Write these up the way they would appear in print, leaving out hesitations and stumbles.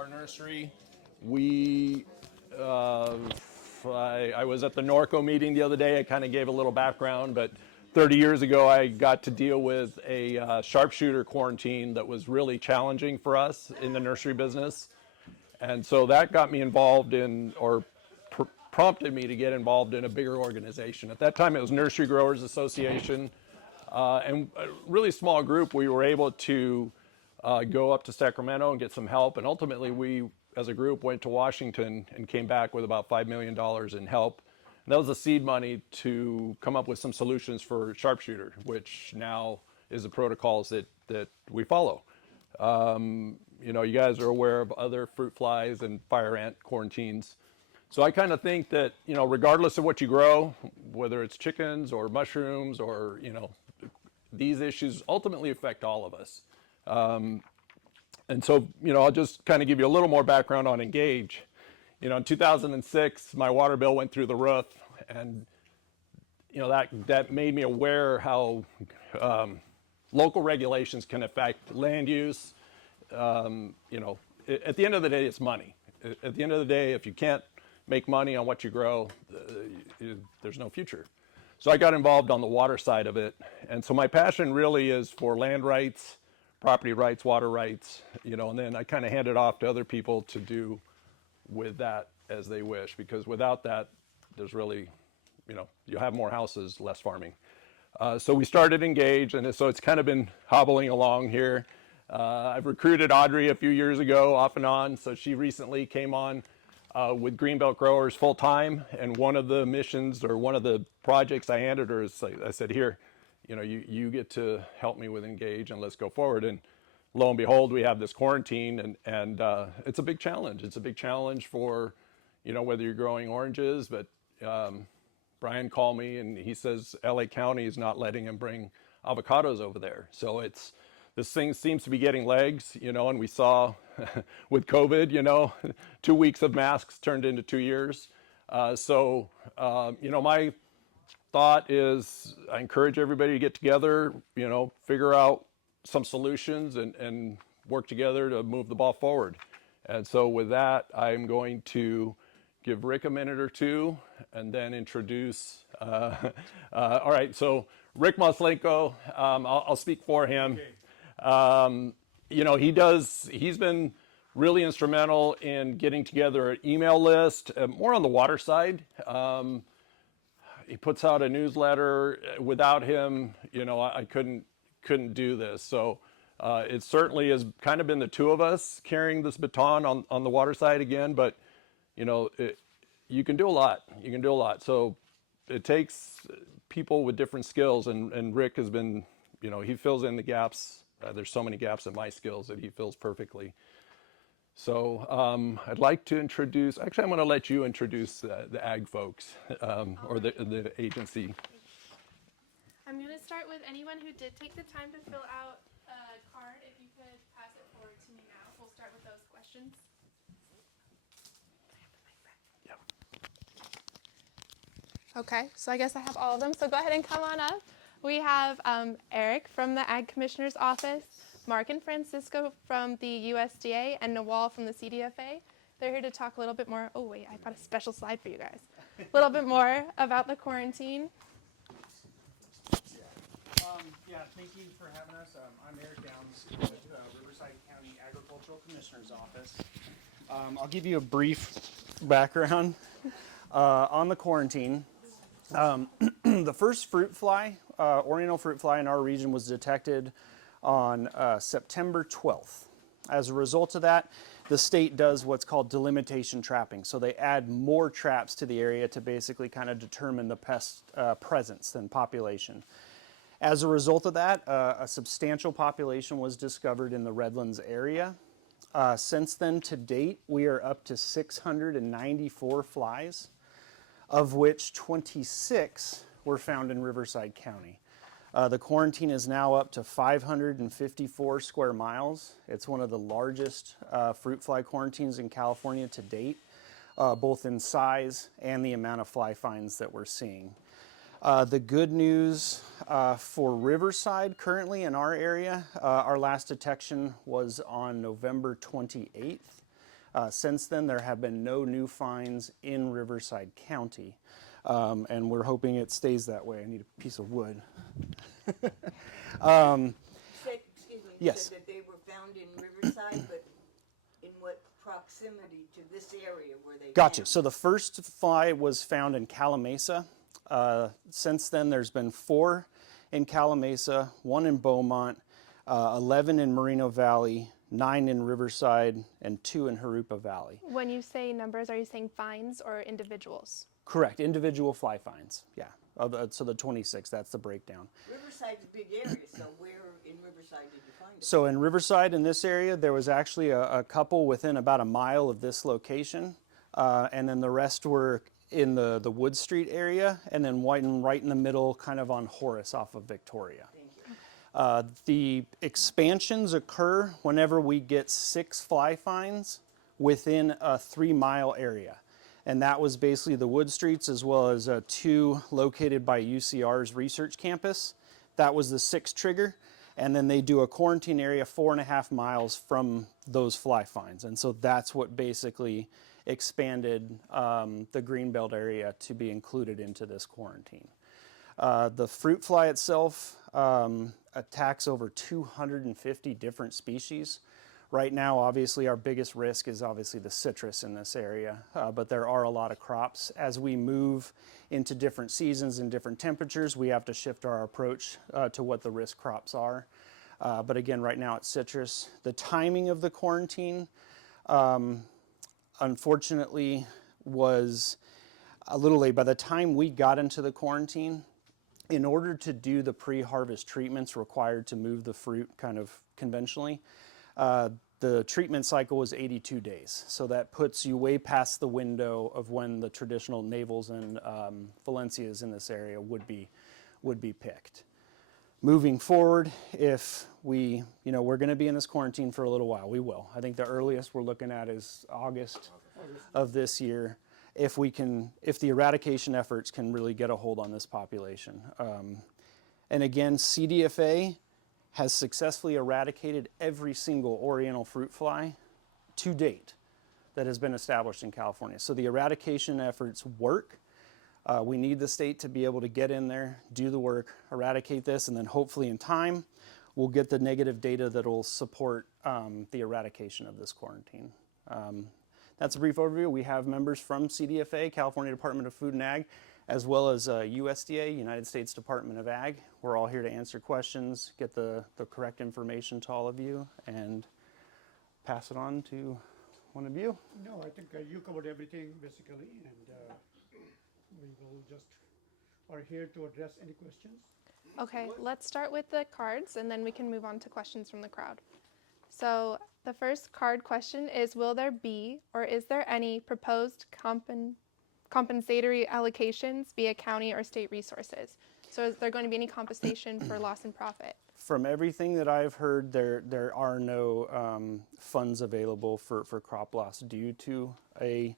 our nursery. We, I was at the Norco meeting the other day. I kind of gave a little background, but 30 years ago, I got to deal with a sharpshooter quarantine that was really challenging for us in the nursery business. And so that got me involved in, or prompted me to get involved in a bigger organization. At that time, it was Nursery Growers Association, and a really small group. We were able to go up to Sacramento and get some help, and ultimately we, as a group, went to Washington and came back with about $5 million in help. And that was the seed money to come up with some solutions for sharpshooter, which now is the protocols that we follow. You know, you guys are aware of other fruit flies and fire ant quarantines. So I kind of think that, you know, regardless of what you grow, whether it's chickens or mushrooms or, you know, these issues ultimately affect all of us. And so, you know, I'll just kind of give you a little more background on En-Gage. You know, in 2006, my water bill went through the roof, and, you know, that made me aware how local regulations can affect land use. You know, at the end of the day, it's money. At the end of the day, if you can't make money on what you grow, there's no future. So I got involved on the water side of it. And so my passion really is for land rights, property rights, water rights, you know, and then I kind of hand it off to other people to do with that as they wish, because without that, there's really, you know, you have more houses, less farming. So we started En-Gage, and so it's kind of been hobbling along here. I've recruited Audrey a few years ago, off and on, so she recently came on with Greenbelt Growers full time, and one of the missions or one of the projects I handed her is, I said, here, you know, you get to help me with En-Gage and let's go forward. And lo and behold, we have this quarantine, and it's a big challenge. It's a big challenge for, you know, whether you're growing oranges, but Brian called me and he says LA County is not letting him bring avocados over there. So this thing seems to be getting legs, you know, and we saw with COVID, you know, 2 weeks of masks turned into 2 years. You know, my thought is I encourage everybody to get together, you know, figure out some solutions and work together to move the ball forward. And so with that, I'm going to give Rick a minute or two and then introduce, all right, so Rick Maslenko, I'll speak for him. Okay. You know, he's been really instrumental in getting together an email list, more on the water side. He puts out a newsletter. Without him, you know, I couldn't do this. So it certainly has kind of been the two of us carrying this baton on the water side again, but you know, you can do a lot. You can do a lot. So it takes people with different skills, and Rick has been, you know, he fills in the gaps. There's so many gaps in my skills that he fills perfectly. So I'd like to introduce, actually I'm going to let you introduce the ag folks or the agency. I'm going to start with anyone who did take the time to fill out a card. If you could pass it forward to me now. We'll start with those questions. Okay, so I guess I have all of them, so go ahead and come on up. We have Eric from the Ag Commissioner's Office, Mark and Francisco from the USDA, and Nawal from the CDFA. They're here to talk a little bit more, oh wait, I brought a special slide for you guys. A little bit more about the quarantine. Yeah, thank you for having us. I'm Eric Downs with Riverside County Agricultural Commissioner's Office. I'll give you a brief background on the quarantine. The first fruit fly, Oriental fruit fly in our region was detected on September 12th. As a result of that, the state does what's called delimitation trapping. So they add more traps to the area to basically kind of determine the pest presence and population. As a result of that, a substantial population was discovered in the Redlands area. Since then, to date, we are up to 694 flies, of which 26 were found in Riverside County. The quarantine is now up to 554 square miles. It's one of the largest fruit fly quarantines in California to date, both in size and the amount of fly finds that we're seeing. The good news for Riverside currently in our area, our last detection was on November 28th. Since then, there have been no new fines in Riverside County, and we're hoping it stays that way. I need a piece of wood. Excuse me, you Yes. said that they were found in Riverside, but in what proximity to this area were they Gotcha. found? So the first fly was found in Calamasa. Since then, there's been 4 in Calamasa, 1 in Beaumont, 11 in Moreno Valley, 9 in Riverside, and 2 in Jurupa Valley. When you say numbers, are you saying fines or individuals? Correct. Individual fly fines. Yeah. So the 26, that's the breakdown. Riverside's a big area, so where in Riverside did you find it? So in Riverside, in this area, there was actually a couple within about a mile of this location, and then the rest were in the Wood Street area, and then right in the middle, kind of on Horace off of Victoria. The expansions occur whenever we get 6 fly fines within a 3-mile area. And that was basically the Wood Streets as well as 2 located by UCR's research campus. That was the 6th trigger. And then they do a quarantine area 4.5 miles from those fly fines. And so that's what basically expanded the Greenbelt area to be included into this quarantine. The fruit fly itself attacks over 250 different species. Right now, obviously, our biggest risk is obviously the citrus in this area, but there are a lot of crops. As we move into different seasons and different temperatures, we have to shift our approach to what the risk crops are. But again, right now it's citrus. The timing of the quarantine, unfortunately, was a little late. By the time we got into the quarantine, in order to do the pre-harvest treatments required to move the fruit kind of conventionally, the treatment cycle was 82 days. So that puts you way past the window of when the traditional navels and Valencias in this area would be picked. Moving forward, if we're going to be in this quarantine for a little while, we will. I think the earliest we're looking at is August of this year. If the eradication efforts can really get a hold on this population. And again, CDFA has successfully eradicated every single oriental fruit fly to date that has been established in California. So the eradication efforts work. We need the state to be able to get in there, do the work, eradicate this, and then hopefully in time, we'll get the negative data that will support the eradication of this quarantine. That's a brief overview. We have members from CDFA, California Department of Food and Ag, as well as USDA, United States Department of Ag. We're all here to answer questions, get the correct information to all of you, and pass it on to one of you. No, I think you covered everything basically, and we will just are here to address any questions. Okay, let's start with the cards and then we can move on to questions from the crowd. So the first card question is, will there be or is there any proposed compensatory allocations via county or state resources? So is there going to be any compensation for loss in profit? From everything that I've heard, there are no funds available for crop loss due to a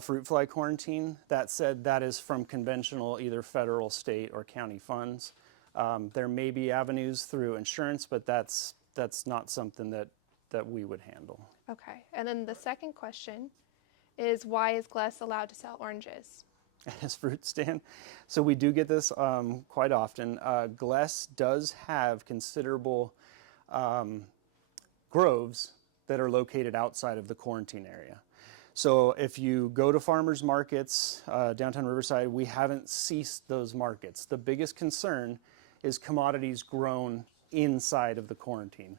fruit fly quarantine. That said, that is from conventional either federal, state, or county funds. There may be avenues through insurance, but that's not something that we would handle. Okay, and then the second question is, why is Gless allowed to sell oranges? As fruit stand. So we do get this quite often. Gless does have considerable groves that are located outside of the quarantine area. So if you go to farmers markets, downtown Riverside, we haven't ceased those markets. The biggest concern is commodities grown inside of the quarantine.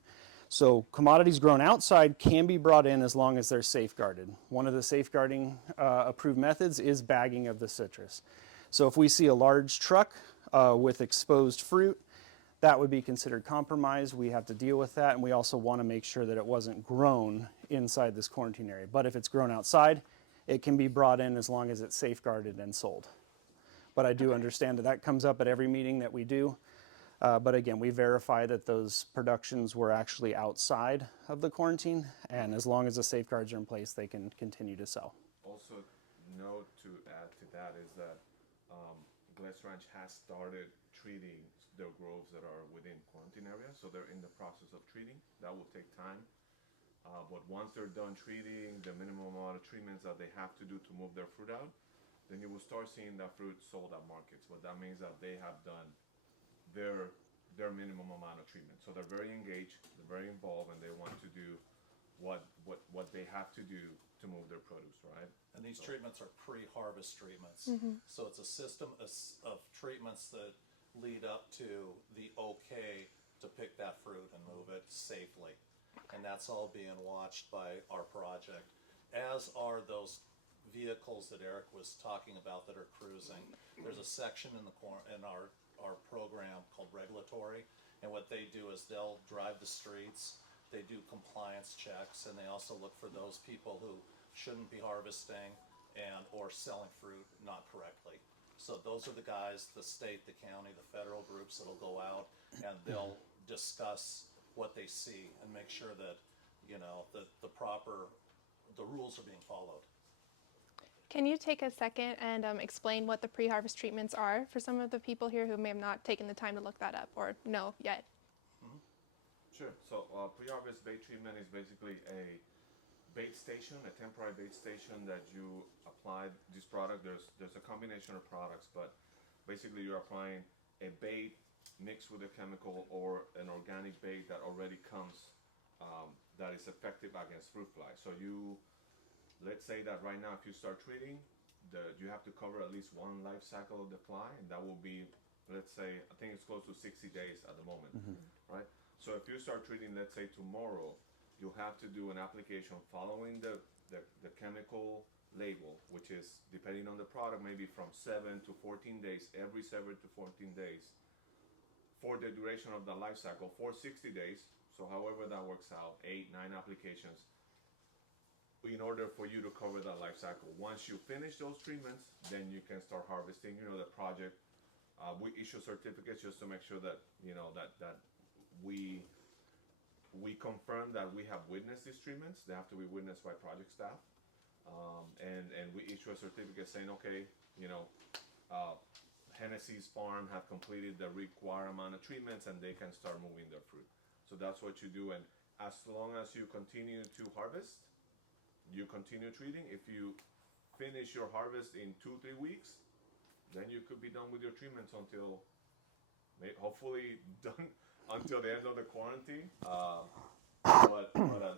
So commodities grown outside can be brought in as long as they're safeguarded. One of the safeguarding approved methods is bagging of the citrus. So if we see a large truck with exposed fruit, that would be considered compromised. We have to deal with that, and we also want to make sure that it wasn't grown inside this quarantine area. But if it's grown outside, it can be brought in as long as it's safeguarded and sold. But I do understand that comes up at every meeting that we do. But again, we verify that those productions were actually outside of the quarantine, and as long as the safeguards are in place, they can continue to sell. Also, note to add to that is that Gless Ranch has started treating the groves that are within quarantine area, so they're in the process of treating. That will take time, But once they're done treating, the minimum amount of treatments that they have to do to move their fruit out, then you will start seeing that fruit sold at markets. But that means that they have done their minimum amount of treatment. So they're very engaged, they're very involved, and they want to do what they have to do to move their produce, right? And these treatments are pre-harvest treatments. So it's a system of treatments that lead up to the okay to pick that fruit and move it safely. And that's all being watched by our project, as are those vehicles that Eric was talking about that are cruising. There's a section in our program called regulatory, and what they do is they'll drive the streets, they do compliance checks, and they also look for those people who shouldn't be harvesting and or selling fruit not correctly. So those are the guys, the state, the county, the federal groups that'll go out and they'll discuss what they see and make sure that, you know, the rules are being followed. Can you take a second and explain what the pre-harvest treatments are for some of the people here who may have not taken the time to look that up or know yet? Sure. So pre-harvest bait treatment is basically a bait station, a temporary bait station that you apply this product. There's a combination of products, but basically you're applying a bait mixed with a chemical or an organic bait that already comes that is effective against fruit flies. So let's say that right now if you start treating, you have to cover at least one life cycle of the fly, and that will be, let's say, I think it's close to 60 days at the moment, right? So if you start treating, let's say tomorrow, you'll have to do an application following the chemical label, which is, depending on the product, maybe from 7 to 14 days, every 7 to 14 days, for the duration of the life cycle, for 60 days, so however that works out, 8, 9 applications, in order for you to cover that life cycle. Once you finish those treatments, then you can start harvesting. You know, the project, we issue certificates just to make sure that, you know, that we confirm that we have witnessed these treatments. They have to be witnessed by project staff. And we issue a certificate saying, okay, you know, Hennessy's farm have completed the required amount of treatments and they can start moving their fruit. So that's what you do. And as long as you continue to harvest, you continue treating. If you finish your harvest in 2-3 weeks, then you could be done with your treatments until, hopefully done until the end of the quarantine. But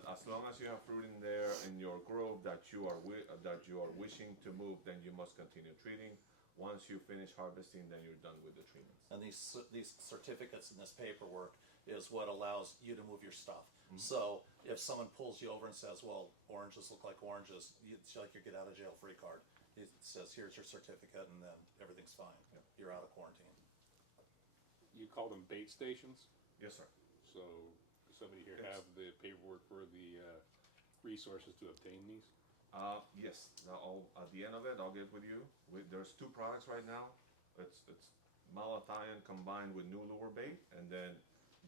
as long as you have fruit in there in your grove that you are wishing to move, then you must continue treating. Once you finish harvesting, then you're done with the treatments. And these certificates and this paperwork is what allows you to move your stuff. So if someone pulls you over and says, well, oranges look like oranges, it's like your get out of jail free card. It says, here's your certificate, and then everything's fine. Yeah. You're out of quarantine. You call them bait stations? Yes, sir. So somebody here Yes. have the paperwork for the resources to obtain these? Yes. At the end of it, I'll get with you. There's 2 products right now. It's malathion combined with new lure bait, and then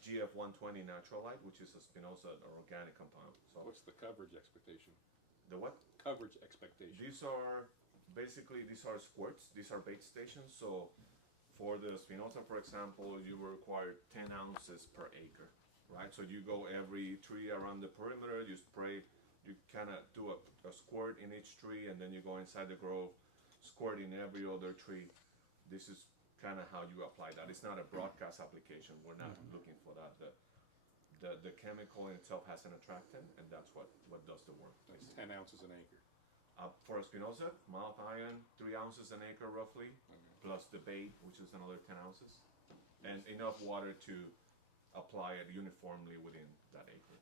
GF120 natural light, which is a Spinoza organic compound. So What's the coverage expectation? the what? Coverage expectation. These are squirts. These are bait stations. So for the Spinoza, for example, you will require 10 ounces per acre, right? So you go every tree around the perimeter, you spray, you kind of do a squirt in each tree, and then you go inside the grove, squirt in every other tree. This is kind of how you apply that. It's not a broadcast application. We're not looking for that. The chemical in itself has an attractant, and that's what does the work. That's 10 ounces an acre. For a Spinoza, malathion, 3 ounces an acre roughly, plus the bait, which is another 10 ounces, and enough water to apply it uniformly within that acre.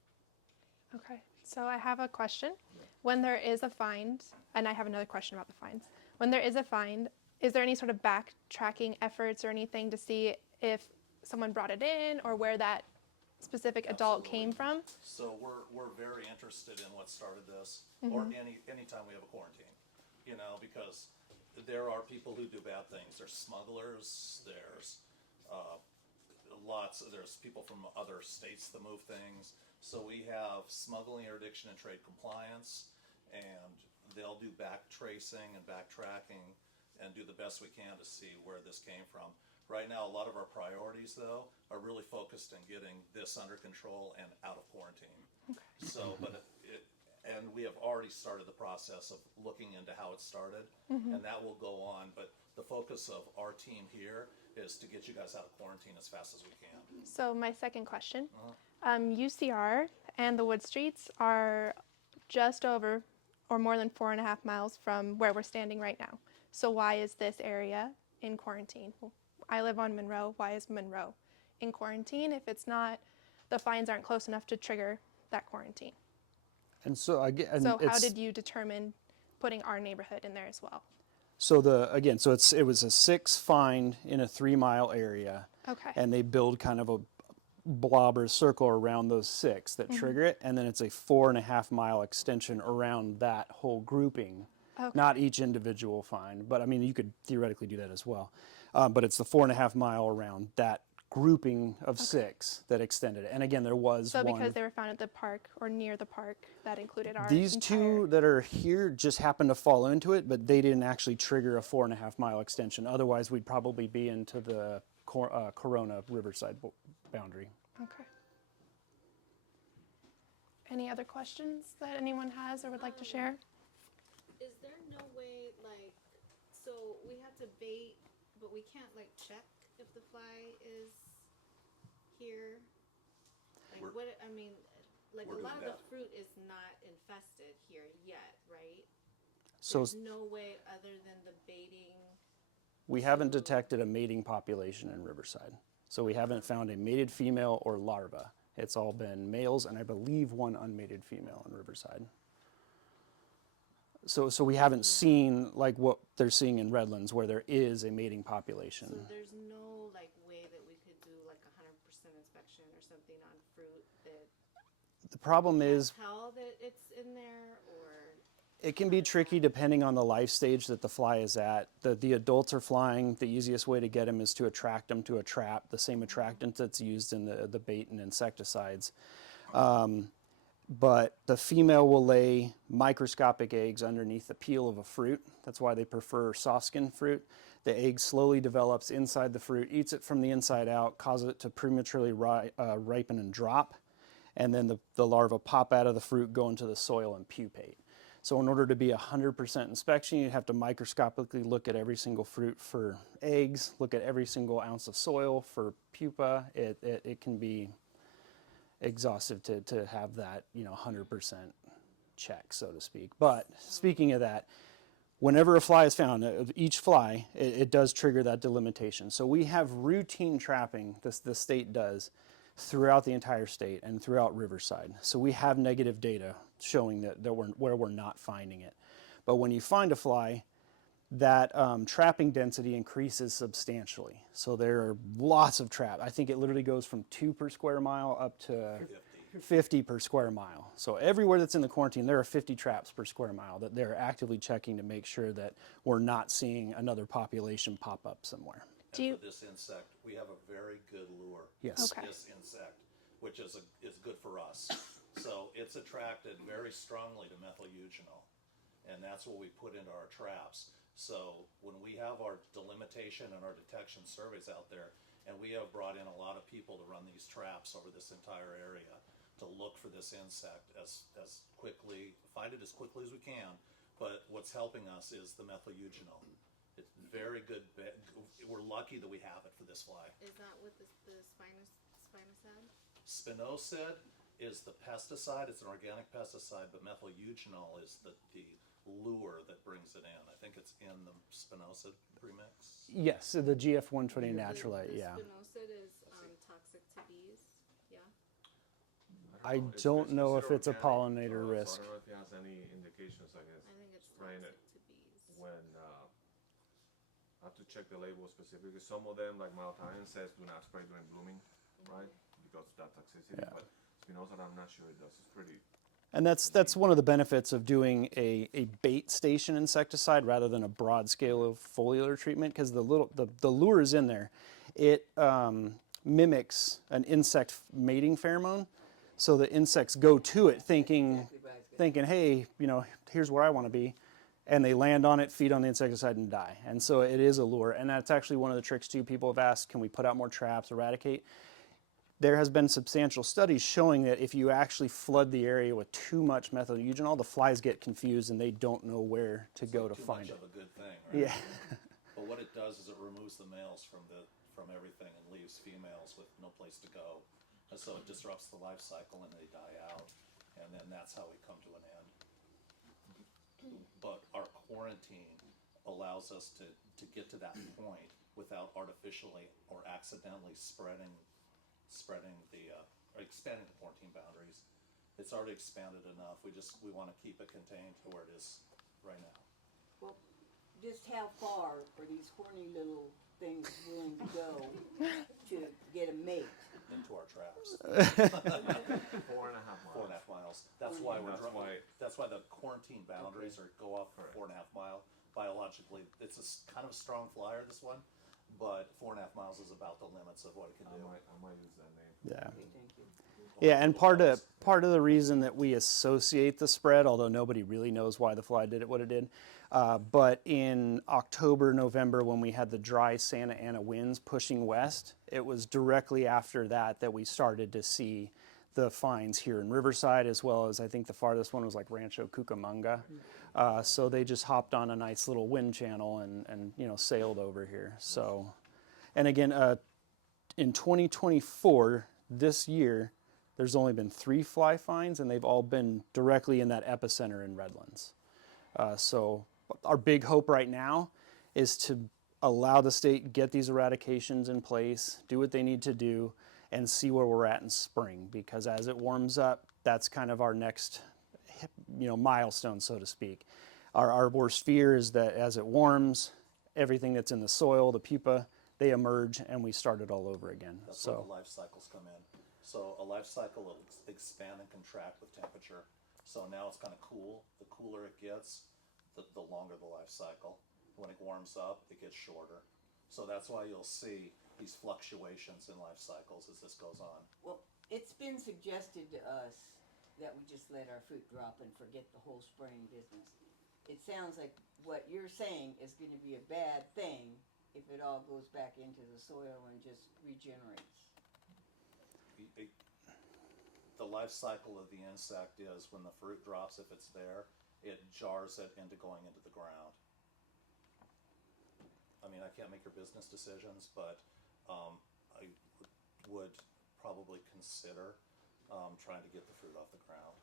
Okay, so I have a question. When there is a find, and I have another question about the finds. When there is a find, is there any sort of backtracking efforts or anything to see if someone brought it in or where that specific adult came from? So we're very interested in what started this, or anytime we have a quarantine, you know, because there are people who do bad things. There's smugglers. There's there's people from other states that move things. So we have smuggling, interdiction, and trade compliance, and they'll do back tracing and backtracking and do the best we can to see where this came from. Right now, a lot of our priorities, though, are really focused on getting this under control and out of quarantine. So, but and we have already started the process of looking into how it started, and that will go on. But the focus of our team here is to get you guys out of quarantine as fast as we can. So my second question, UCR and the Wood Streets are just over or more than 4.5 miles from where we're standing right now. So why is this area in quarantine? I live on Monroe. Why is Monroe in quarantine if it's not, the fines aren't close enough to trigger that quarantine? And so again, So how did you determine putting our neighborhood in there as well? So it was a 6 fine in a 3-mile area. Okay. And they build kind of a blob or circle around those 6 that trigger it, and then it's a 4.5-mile extension around that whole grouping. Okay. Not each individual fine, but I mean you could theoretically do that as well. But it's the 4.5-mile around that grouping of 6 that extended it. And again, there was So one. because they were found at the park or near the park, that included our These entire... 2 that are here just happened to fall into it, but they didn't actually trigger a 4.5-mile extension. Otherwise, we'd probably be into the Corona Riverside boundary. Okay. Any other questions that anyone has or would like to share? Is there no way, like, so we have to bait, but we can't, like, check if the fly is here? Like, We're- what, I mean, like, we're a lot of doing the that. fruit is not infested here yet, right? So There's no way other than the baiting. we haven't detected a mating population in Riverside. So we haven't found a mated female or larva. It's all been males and I believe one unmated female in Riverside. So we haven't seen like what they're seeing in Redlands where there is a mating population. So there's no, like, way that we could do, like, 100% inspection or something on fruit that The problem is tell that it's in there, or? it can be tricky depending on the life stage that the fly is at. The adults are flying. The easiest way to get them is to attract them to a trap, the same attractant that's used in the bait and insecticides. But the female will lay microscopic eggs underneath the peel of a fruit. That's why they prefer soft-skinned fruit. The egg slowly develops inside the fruit, eats it from the inside out, causes it to prematurely ripen and drop. And then the larvae pop out of the fruit, go into the soil and pupate. So in order to be 100% inspection, you have to microscopically look at every single fruit for eggs, look at every single ounce of soil for pupa. It can be exhaustive to have that 100% check, so to speak. But speaking of that, whenever a fly is found, each fly, it does trigger that delimitation. So we have routine trapping, the state does, throughout the entire state and throughout Riverside. So we have negative data showing that where we're not finding it. But when you find a fly, that trapping density increases substantially. So there are lots of traps. I think it literally goes from 2 per square mile up to 50 per square mile. So everywhere that's in the quarantine, there are 50 traps per square mile that they're actively checking to make sure that we're not seeing another population pop up somewhere. And for this insect, we have a very good lure. Yes. Okay. This insect, which is good for us. So it's attracted very strongly to methyl-eugenol, and that's what we put into our traps. So when we have our delimitation and our detection surveys out there, and we have brought in a lot of people to run these traps over this entire area to look for this insect as quickly, find it as quickly as we can. But what's helping us is the methyl-eugenol. It's very good. We're lucky that we have it for this fly. Is that what the spinosad? Spinosad is the pesticide. It's an organic pesticide, but methyl-eugenol is the lure that brings it in. I think it's in the spinosad premix. Yes, so the GF120 Naturalite, The yeah. spinosad is toxic to bees, yeah? I It's don't know if it's a organic, pollinator so risk. I don't know if it has any indications, I guess. I think it's Spraying toxic it to bees. when I have to check the label specifically. Some of them, like Maltine, says do not spray during blooming, right? Because of that toxicity. Yeah. But Spinoza, I'm not sure it does. It's pretty. And that's one of the benefits of doing a bait station insecticide rather than a broad scale of foliar treatment, because the lure is in there. It mimics an insect mating pheromone, so the insects go to it thinking, hey, here's where I want to be, and they land on it, feed on the insecticide, and die. And so it is a lure, and that's actually one of the tricks too. People have asked, can we put out more traps, eradicate? there has been substantial studies showing that if you actually flood the area with too much methyl-eugenol, the flies get confused and they don't know where to go to Too find much it. of a good thing, right? Yeah. But what it does is it removes the males from everything and leaves females with no place to go. And so it disrupts the life cycle and they die out. And then that's how we come to an end. But our quarantine allows us to get to that point without artificially or accidentally spreading the, or expanding the quarantine boundaries. It's already expanded enough. We want to keep it contained to where it is right now. Well, just how far are these horny little things willing to go to get a mate? Into our traps. 4.5 miles. 4.5 miles. That's why That's why the quarantine boundaries go off for 4.5 mile. Biologically, it's kind of a strong flyer, this one, but 4.5 miles is about the limits of what it can do. I might use that name. Yeah. Okay, thank you. Yeah, and part of the reason that we associate the spread, although nobody really knows why the fly did it what it did, but in October, November, when we had the dry Santa Ana winds pushing west, it was directly after that we started to see the finds here in Riverside, as well as I think the farthest one was like Rancho Cucamonga. So they just hopped on a nice little wind channel and sailed over here. So, and again, in 2024, this year, there's only been 3 fly finds, and they've all been directly in that epicenter in Redlands. So our big hope right now is to allow the state get these eradications in place, do what they need to do, and see where we're at in spring. Because as it warms up, that's kind of our next, milestone, so to speak. Our worst fear is that as it warms, everything that's in the soil, the pupa, they emerge, and we start it all over again. That's where the life cycles come in. So a life cycle will expand and contract with temperature. So now it's kind of cool. The cooler it gets, the longer the life cycle. When it warms up, it gets shorter. So that's why you'll see these fluctuations in life cycles as this goes on. Well, it's been suggested to us that we just let our fruit drop and forget the whole spraying business. It sounds like what you're saying is going to be a bad thing if it all goes back into the soil and just regenerates. The life cycle of the insect is when the fruit drops, if it's there, it jars it into going into the ground. I mean, I can't make your business decisions, but I would probably consider trying to get the fruit off the ground.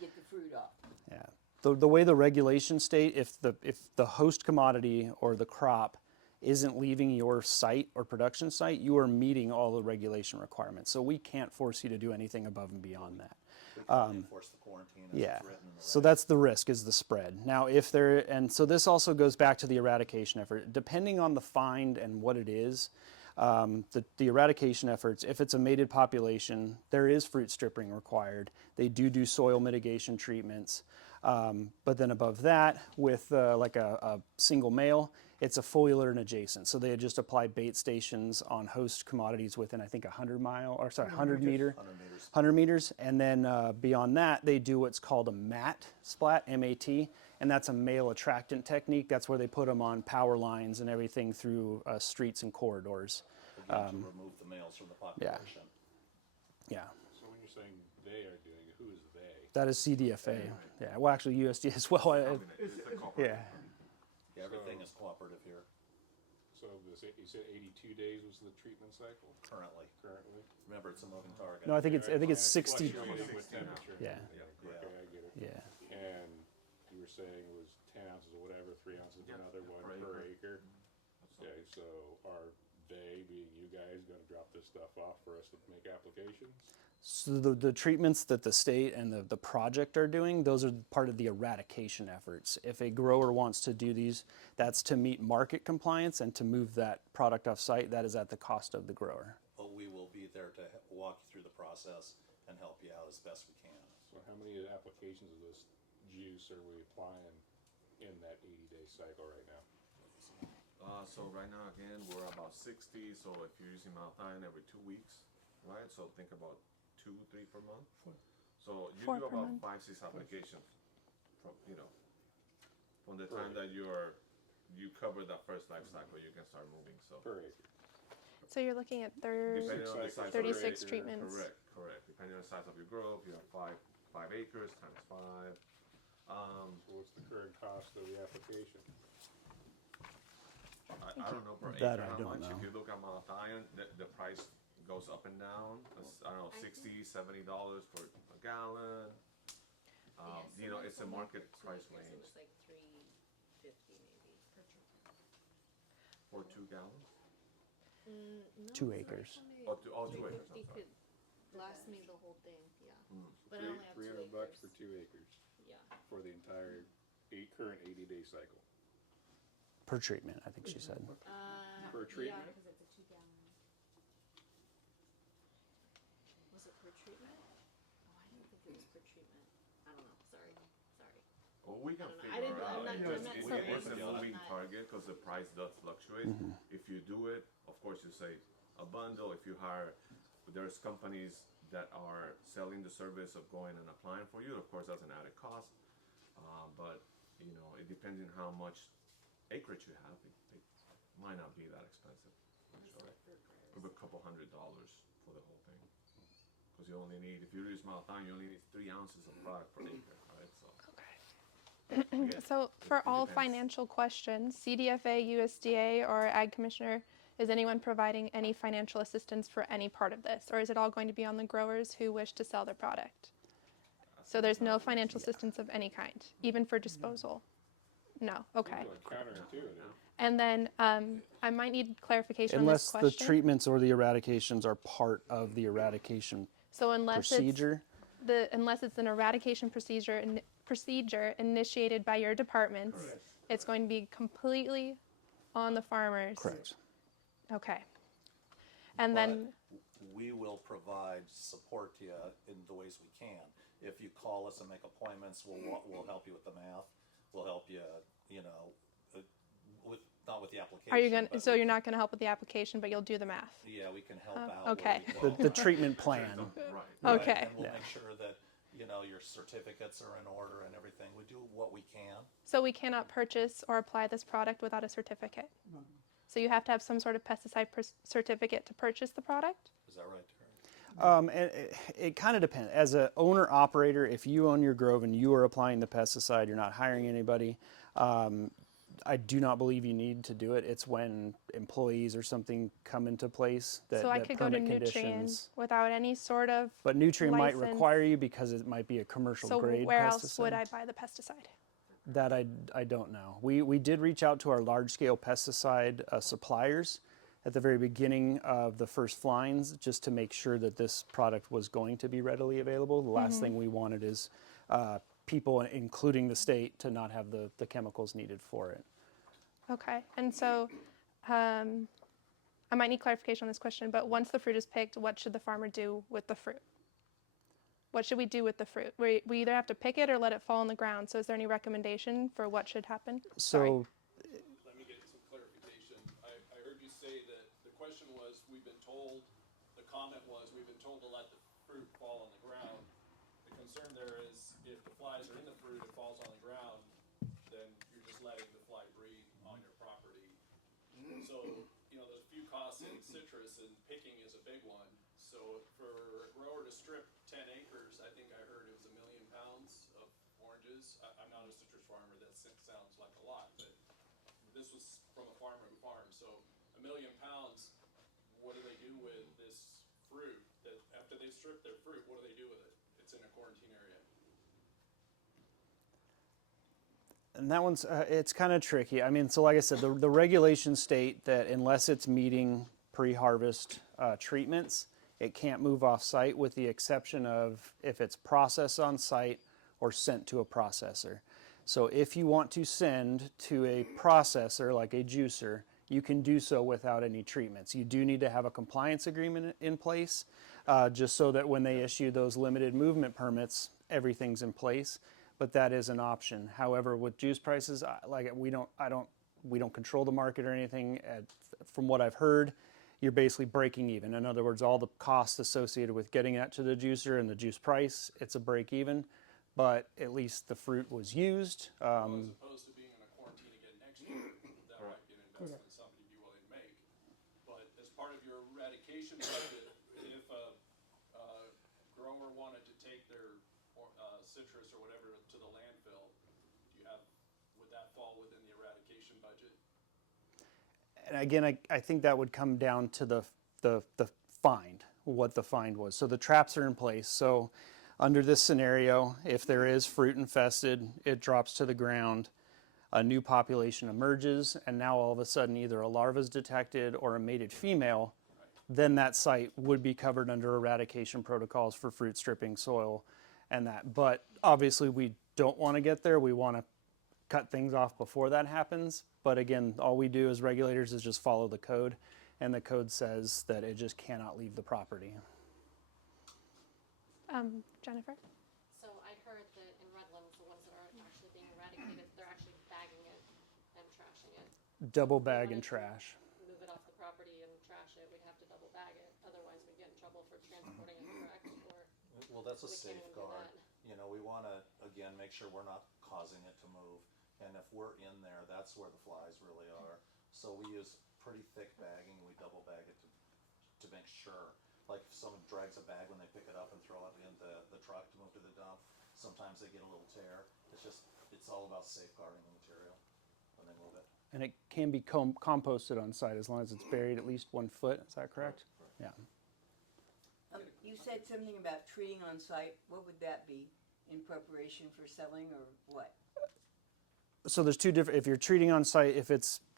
Get the fruit off. Yeah. The way the regulations state, if the host commodity or the crop isn't leaving your site or production site, you are meeting all the regulation requirements. So we can't force you to do anything above and beyond that. We can only enforce the quarantine as Yeah. it's written in the So regs. that's the risk, is the spread. Now, and so this also goes back to the eradication effort. Depending on the find and what it is, the eradication efforts, if it's a mated population, there is fruit stripping required. They do soil mitigation treatments. But then above that, with like a single male, it's a foliar and adjacent. So they just apply bait stations on host commodities within, I think, 100 meters. And then beyond that, they do what's called a mat splat, M-A-T, and that's a male attractant technique. That's where they put them on power lines and everything through streets and corridors. Again, to remove the males from the population. Yeah, So when you're saying they are doing it, who is they? that is CDFA. Yeah, well, actually USD as well. It's a cooperative. Yeah. Yeah, everything is cooperative here So you said 82 days was the treatment cycle currently. currently? Remember, it's a moving target. No, I think it's And 60. fluctuating with temperature. Yeah. Okay, I get it. Yeah. And you were saying it was 10 ounces or whatever, 3 ounces of another one per acre. Okay, so are they, being you guys, going to drop this stuff off for us to make applications? So the treatments that the state and the project are doing, those are part of the eradication efforts. If a grower wants to do these, that's to meet market compliance, and to move that product off site, that is at the cost of the grower. But we will be there to walk you through the process and help you out as best we can. So how many applications of this juice are we applying in that 80-day cycle right now? So right now, again, we're about 60. So if you're using Maltine every 2 weeks, right? So think about 2, 3 per month. So you 4 do per about month. 5, 6 applications from the time that you cover that first life cycle, you can start moving. So Per acre. So you're looking at Depending on the size of 36 your acre. treatments. Correct. Depending on the size of your grove, you have five acres times 5. So what's the current cost of the application? I don't know per That acre I how don't much. know. If you look at Mount Zion, the price goes up and down. I don't know, $60, $70 for a gallon. You know, it's a market price range. It was like $3.50 maybe per treatment. For 2 gallons? No, 2 sorry, acres. somebody- Oh, 2 acres, I'm 350 sorry. could last me the whole thing, yeah. Mm. But I only have 2 $300 acres. for 2 acres Yeah. for the entire current 80-day cycle. Per treatment, I think she said. Per treatment? Yeah, because it's a 2-gallon. Was it per treatment? Oh, I didn't think it was per treatment. I don't know. Sorry. Well, we can I don't know. figure I didn't- it I'm out. not- Because I'm not it's so a good. moving I'm not- target because the price does fluctuate. If you do it, of course, you say a bundle. If you hire, there's companies that are selling the service of going and applying for you. Of course, that's an added cost. But you know, it depends on how much acreage you have. It might not be that expensive. Actually, maybe a couple $100 for the whole thing. Because you only need, if you use Mount Zion, you only need 3 ounces of product per acre, right? So. Again, So for it all depends. financial questions, CDFA, USDA, or Ag Commissioner, is anyone providing any financial assistance for any part of this? Or is it all going to be on the growers who wish to sell their product? So there's no financial assistance of any kind, even for disposal? No, okay. Seems like counterintuitive. And then I might need clarification on Unless this the question. treatments or the eradications are part of the eradication So unless procedure. unless it's an eradication procedure initiated by your departments, it's going to be completely on the farmers. Correct. Okay. And then, We will provide support to you in the ways we can. If you call us and make appointments, we'll help you with the math. We'll help you, you know, not with the application. are you going? but So we you're can- not going to help with the application, but you'll do the math. Yeah, we can help out. okay. where we The can. treatment plan. Right. Right, Okay. And we'll Yeah. make sure that, you know, your certificates are in order and everything. We do what we can. So we cannot purchase or apply this product without a certificate. So you have to have some sort of pesticide certificate to purchase the product. Is that right, Terry? And it kind of depends. As an owner operator, if you own your grove and you are applying the pesticide, you're not hiring anybody. I do not believe you need to do it. It's when employees or something come into place that, So I that could go to permit Nutrien conditions. without any sort of. But Nutrien might license. require you because it might be a commercial So grade where pesticide. else would I buy the pesticide? That I don't know. We did reach out to our large scale pesticide suppliers at the very beginning of the first lines just to make sure that this product was going to be readily available. The last thing we wanted is people, including the state, to not have the chemicals needed for it. Okay, and so I might need clarification on this question, but once the fruit is picked, what should the farmer do with the fruit? What should we do with the fruit? We either have to pick it or let it fall on the ground. So is there any recommendation for what should happen? Sorry. So Let me get some clarification. I heard you say that the question was, the comment was, we've been told to let the fruit fall on the ground. The concern there is if the flies are in the fruit, it falls on the ground, then you're just letting the fly breed on your property. So, you know, there's a few costs in citrus, and picking is a big one. So for a grower to strip 10 acres, I think I heard it was 1 million pounds of oranges. I'm not a citrus farmer, that sounds like a lot, but this was from a farmer who farms. So 1 million pounds, what do they do with this fruit? That after they strip their fruit, what do they do with it? It's in a quarantine area. and that one's it's kind of tricky. I mean, so like I said, the regulations state that unless it's meeting pre-harvest treatments, it can't move off site with the exception of if it's processed on site or sent to a processor. So if you want to send to a processor like a juicer, you can do so without any treatments. You do need to have a compliance agreement in place just so that when they issue those limited movement permits, everything's in place. But that is an option. However, with juice prices, we don't control the market or anything. From what I've heard, you're basically breaking even. In other words, all the costs associated with getting that to the juicer and the juice price, it's a break even. But at least the fruit was used. As opposed to being in a quarantine again next year, that might be an investment somebody would be willing to make. But as part of your eradication budget, if a grower wanted to take their citrus or whatever to the landfill, would that fall within the eradication budget? And again, I think that would come down to the find, what the find was. So the traps are in place. So under this scenario, if there is fruit infested, it drops to the ground, a new population emerges, and now all of a sudden either a larva is detected or a mated female, then that site would be covered under eradication protocols for fruit stripping, soil, and that. But obviously we don't want to get there. We want to cut things off before that happens. But again, all we do as regulators is just follow the code, and the code says that it just cannot leave the property. Jennifer? So I heard that in Redlands, the ones that are actually being eradicated, they're actually bagging it and trashing it. Double bag and trash. Move it off the property and trash it, we'd have to double bag it, otherwise we'd get in trouble for transporting it correct, or Well, that's a we can't even do safeguard. that. You know, we wanna, again, make sure we're not causing it to move. And if we're in there, that's where the flies really are. So we use pretty thick bagging, we double bag it to make sure. Like if someone drags a bag when they pick it up and throw it in the truck to move to the dump, sometimes they get a little tear. It's all about safeguarding the material when they move it. And it can be composted on site as long as it's buried at least 1 foot. Is that correct? Yeah. You said something about treating on site. What would that be? In preparation for selling or what? So there's two different, if you're treating on site,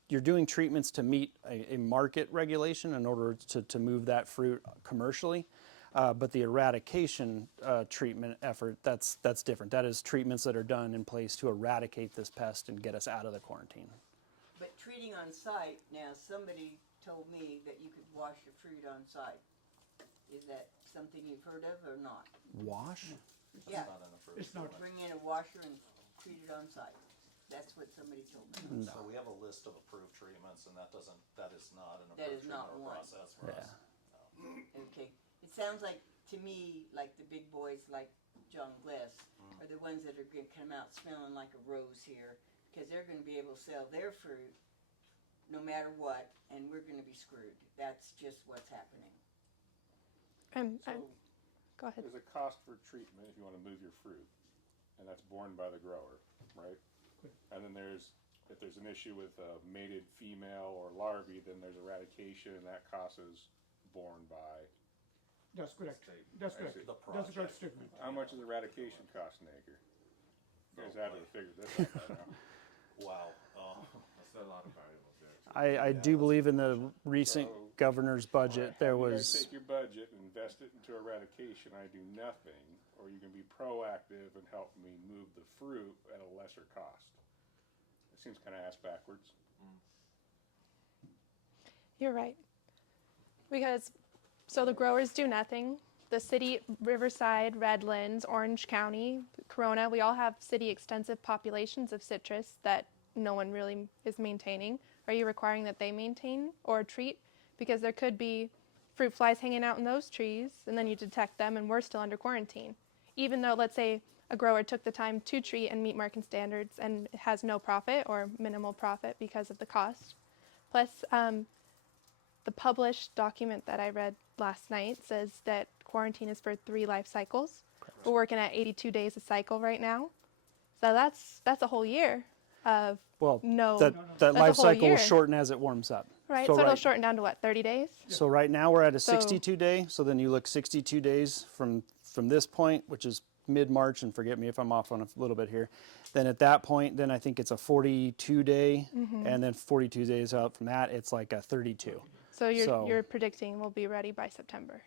you're doing treatments to meet a market regulation in order to move that fruit commercially. But the eradication treatment effort, that's different. That is treatments that are done in place to eradicate this pest and get us out of the quarantine. But treating on site, now somebody told me that you could wash your fruit on site. Is that something you've heard of or not? Wash? Yeah. It's not in the fruit. It's not. Bring in a washer and treat it on site. That's what somebody told me. So we have a list of approved treatments, and that is not an That approved is not treatment or one. process for us. Okay. It sounds like, to me, like the big boys like John Gless are the ones that are going to come out smelling like a rose here, because they're going to be able to sell their fruit no matter what, and we're going to be screwed. That's just what's happening. Go ahead. There's a cost for treatment if you want to move your fruit, and that's borne by the grower, right? And then if there's an issue with a mated female or larvae, then there's eradication, and that cost is borne by. That's correct. State. That's I correct. see. That's a correct statement. How much does eradication cost an acre? You guys had to figure this out by now. Wow. That's a lot of variables there. I do believe in the recent So- governor's budget, there You guys was, take your budget and invest it into eradication. I do nothing, or you can be proactive and help me move the fruit at a lesser cost. It seems kind of ass backwards. You're right. Because, so the growers do nothing. The city, Riverside, Redlands, Orange County, Corona, we all have city extensive populations of citrus that no one really is maintaining. Are you requiring that they maintain or treat? Because there could be fruit flies hanging out in those trees, and then you detect them and we're still under quarantine. Even though, let's say, a grower took the time to treat and meet market standards and has no profit or minimal profit because of the cost. Plus, the published document that I read last night says that quarantine is for 3 life cycles. Correct. We're working at 82 days a cycle right now. So that's a whole year of no. that life cycle will shorten as it warms up. Right, so it'll shorten down to what, 30 days? So right now we're at a 62 day. So then you look 62 days from this point, which is mid-March, and forget me if I'm off on a little bit here. Then at that point, then I think it's a 42 day, and then 42 days out from that, it's like a 32. So you're predicting we'll be ready by September?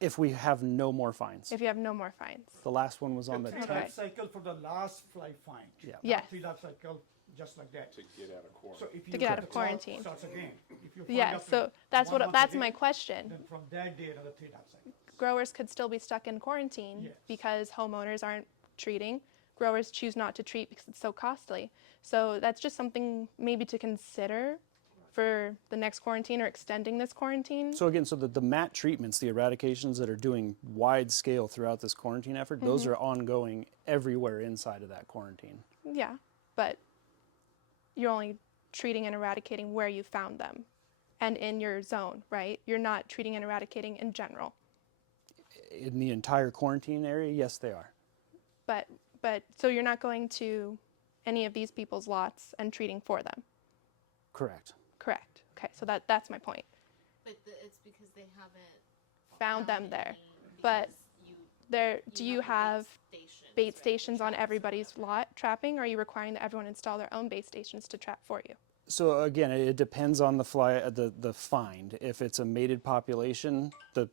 If we have no more fines. If you have no more fines. The last one was on the 3 10th. life cycle for the last fly find. Yeah. Yes. 3 life cycle, just like that. To get out of quarantine. So if you To get out of the clock quarantine. starts again. If you find Yeah, after so that's 1 month that's again, my question. Then from that day, another 3 life cycles. Growers could still be stuck in quarantine Yes. because homeowners aren't treating. Growers choose not to treat because it's so costly. So that's just something maybe to consider for the next quarantine or extending this quarantine. So again, the mat treatments, the eradications that are doing wide scale throughout this quarantine effort, those are ongoing everywhere inside of that quarantine. Yeah, but you're only treating and eradicating where you found them. and in your zone, right? You're not treating and eradicating in general. In the entire quarantine area, yes, they are. But so you're not going to any of these people's lots and treating for them. Correct. Correct. Okay, so that's my point. But it's because they haven't Found them there. any, But because there, do you have bait right, stations on traps or everybody's whatever. lot trapping, or are you requiring that everyone install their own bait stations to trap for you? So again, it depends on the the find. If it's a mated population, the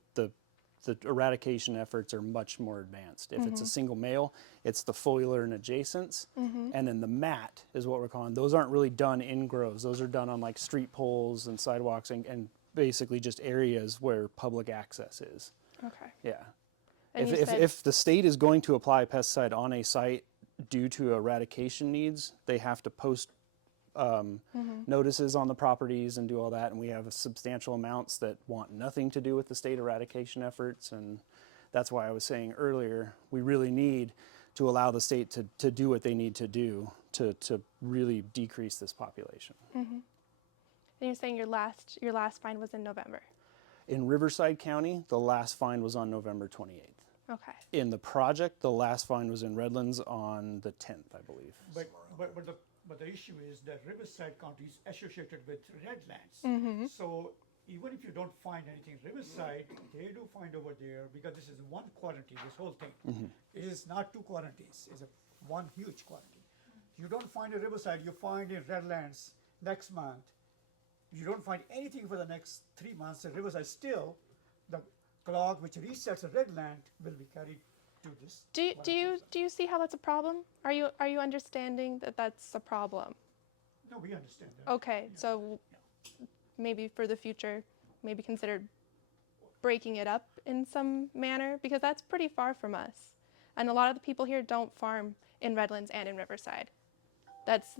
eradication efforts are much more advanced. If it's a single male, it's the foliar and adjacents, and then the mat is what we're calling. Those aren't really done in groves. Those are done on like street poles and sidewalks and basically just areas where public access is. Okay. Yeah. And If the state is going to apply pesticide on a site due to eradication needs, they have to post notices on the properties and do all that, and we have substantial amounts that want nothing to do with the state eradication efforts, and that's why I was saying earlier, we really need to allow the state to do what they need to do to really decrease this population. And you're saying your last find was in November. In Riverside County, the last find was on November 28th. Okay. In the project, the last find was in Redlands on the 10th, I believe. But the issue is that Riverside County is associated with Redlands. So even if you don't find anything in Riverside, they do find over there, because this is one quarantine, this whole thing. It is not two quarantines, it's one huge quarantine. You don't find a Riverside, you find in Redlands next month. You don't find anything for the next 3 months in Riverside. Still, the clock which resets a Redland will be carried to this. Do you see how that's a problem? Are you understanding that that's a problem? No, we understand that. Okay, so maybe for the future, maybe consider breaking it up in some manner, because that's pretty far from us. And a lot of the people here don't farm in Redlands and in Riverside. That's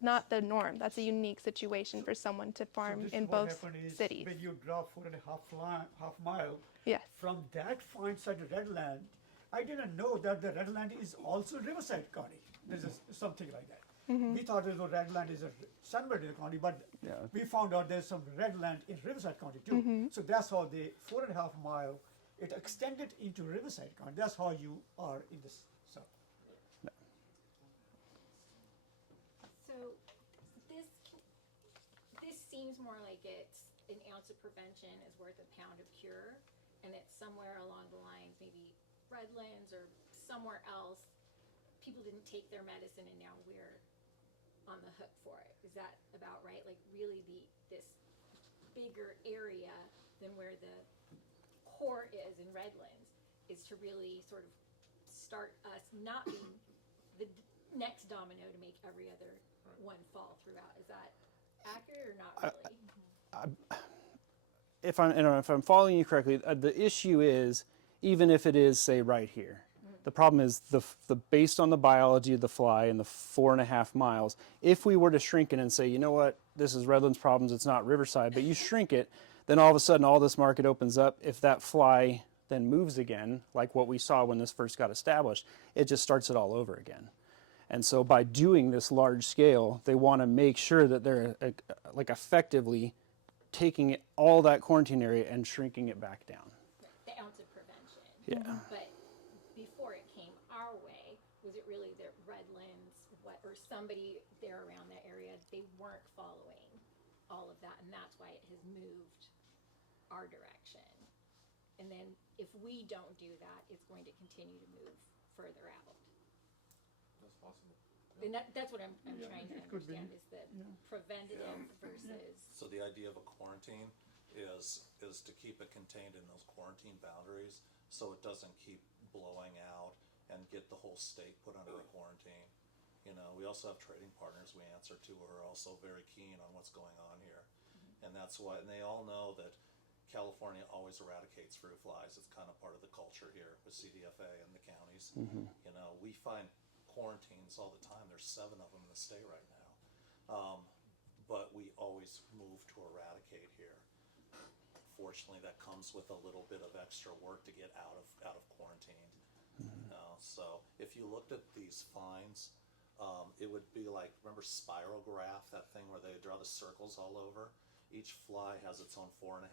not the norm. That's a unique situation for someone to farm This in is what both happened is cities. when you drop 4.5 mile Yes. from that find site to Redland, I didn't know that the Redland is also Riverside County. This is something like that. We thought the Redland is a San Bernardino County, but we found out there's some Redland in Riverside County too. So that's how the 4.5 mile, it extended into Riverside County. That's how you are in this. So So this seems more like it's an ounce of prevention is worth a pound of cure, and it's somewhere along the lines, maybe Redlands or somewhere else, people didn't take their medicine and now we're on the hook for it. Is that about right? Like really this bigger area than where the core is in Redlands is to really sort of start us not being the next domino to make every other one fall throughout. Is that accurate or not really? If I'm following you correctly, the issue is, even if it is, say, right here, the problem is the based on the biology of the fly and the 4.5 miles, if we were to shrink it and say, you know what, this is Redlands problems, it's not Riverside, but you shrink it, then all of a sudden all this market opens up. If that fly then moves again, like what we saw when this first got established, it just starts it all over again. And so by doing this large scale, they want to make sure that they're like effectively taking all that quarantine area and shrinking it back down. The ounce of prevention. Yeah. But before it came our way, was it really that Redlands, or somebody there around that area, they weren't following all of that, and that's why it has moved our direction. And then if we don't do that, it's going to continue to move further out. That's possible. And that's what I'm trying to it could be. understand is the preventative versus. So the idea of a quarantine is to keep it contained in those quarantine boundaries, so it doesn't keep blowing out and get the whole state put under a quarantine. You know, we also have trading partners we answer to who are also very keen on what's going on here. And that's why, and they all know that California always eradicates fruit flies. It's kind of part of the culture here with CDFA and the counties. You know, we find quarantines all the time. There's 7 of them in the state right now. But we always move to eradicate here. Fortunately, that comes with a little bit of extra work to get out of quarantine. So if you looked at these fines, it would be like, remember Spirograph, that thing where they draw the circles all over? Each fly has its own 4.5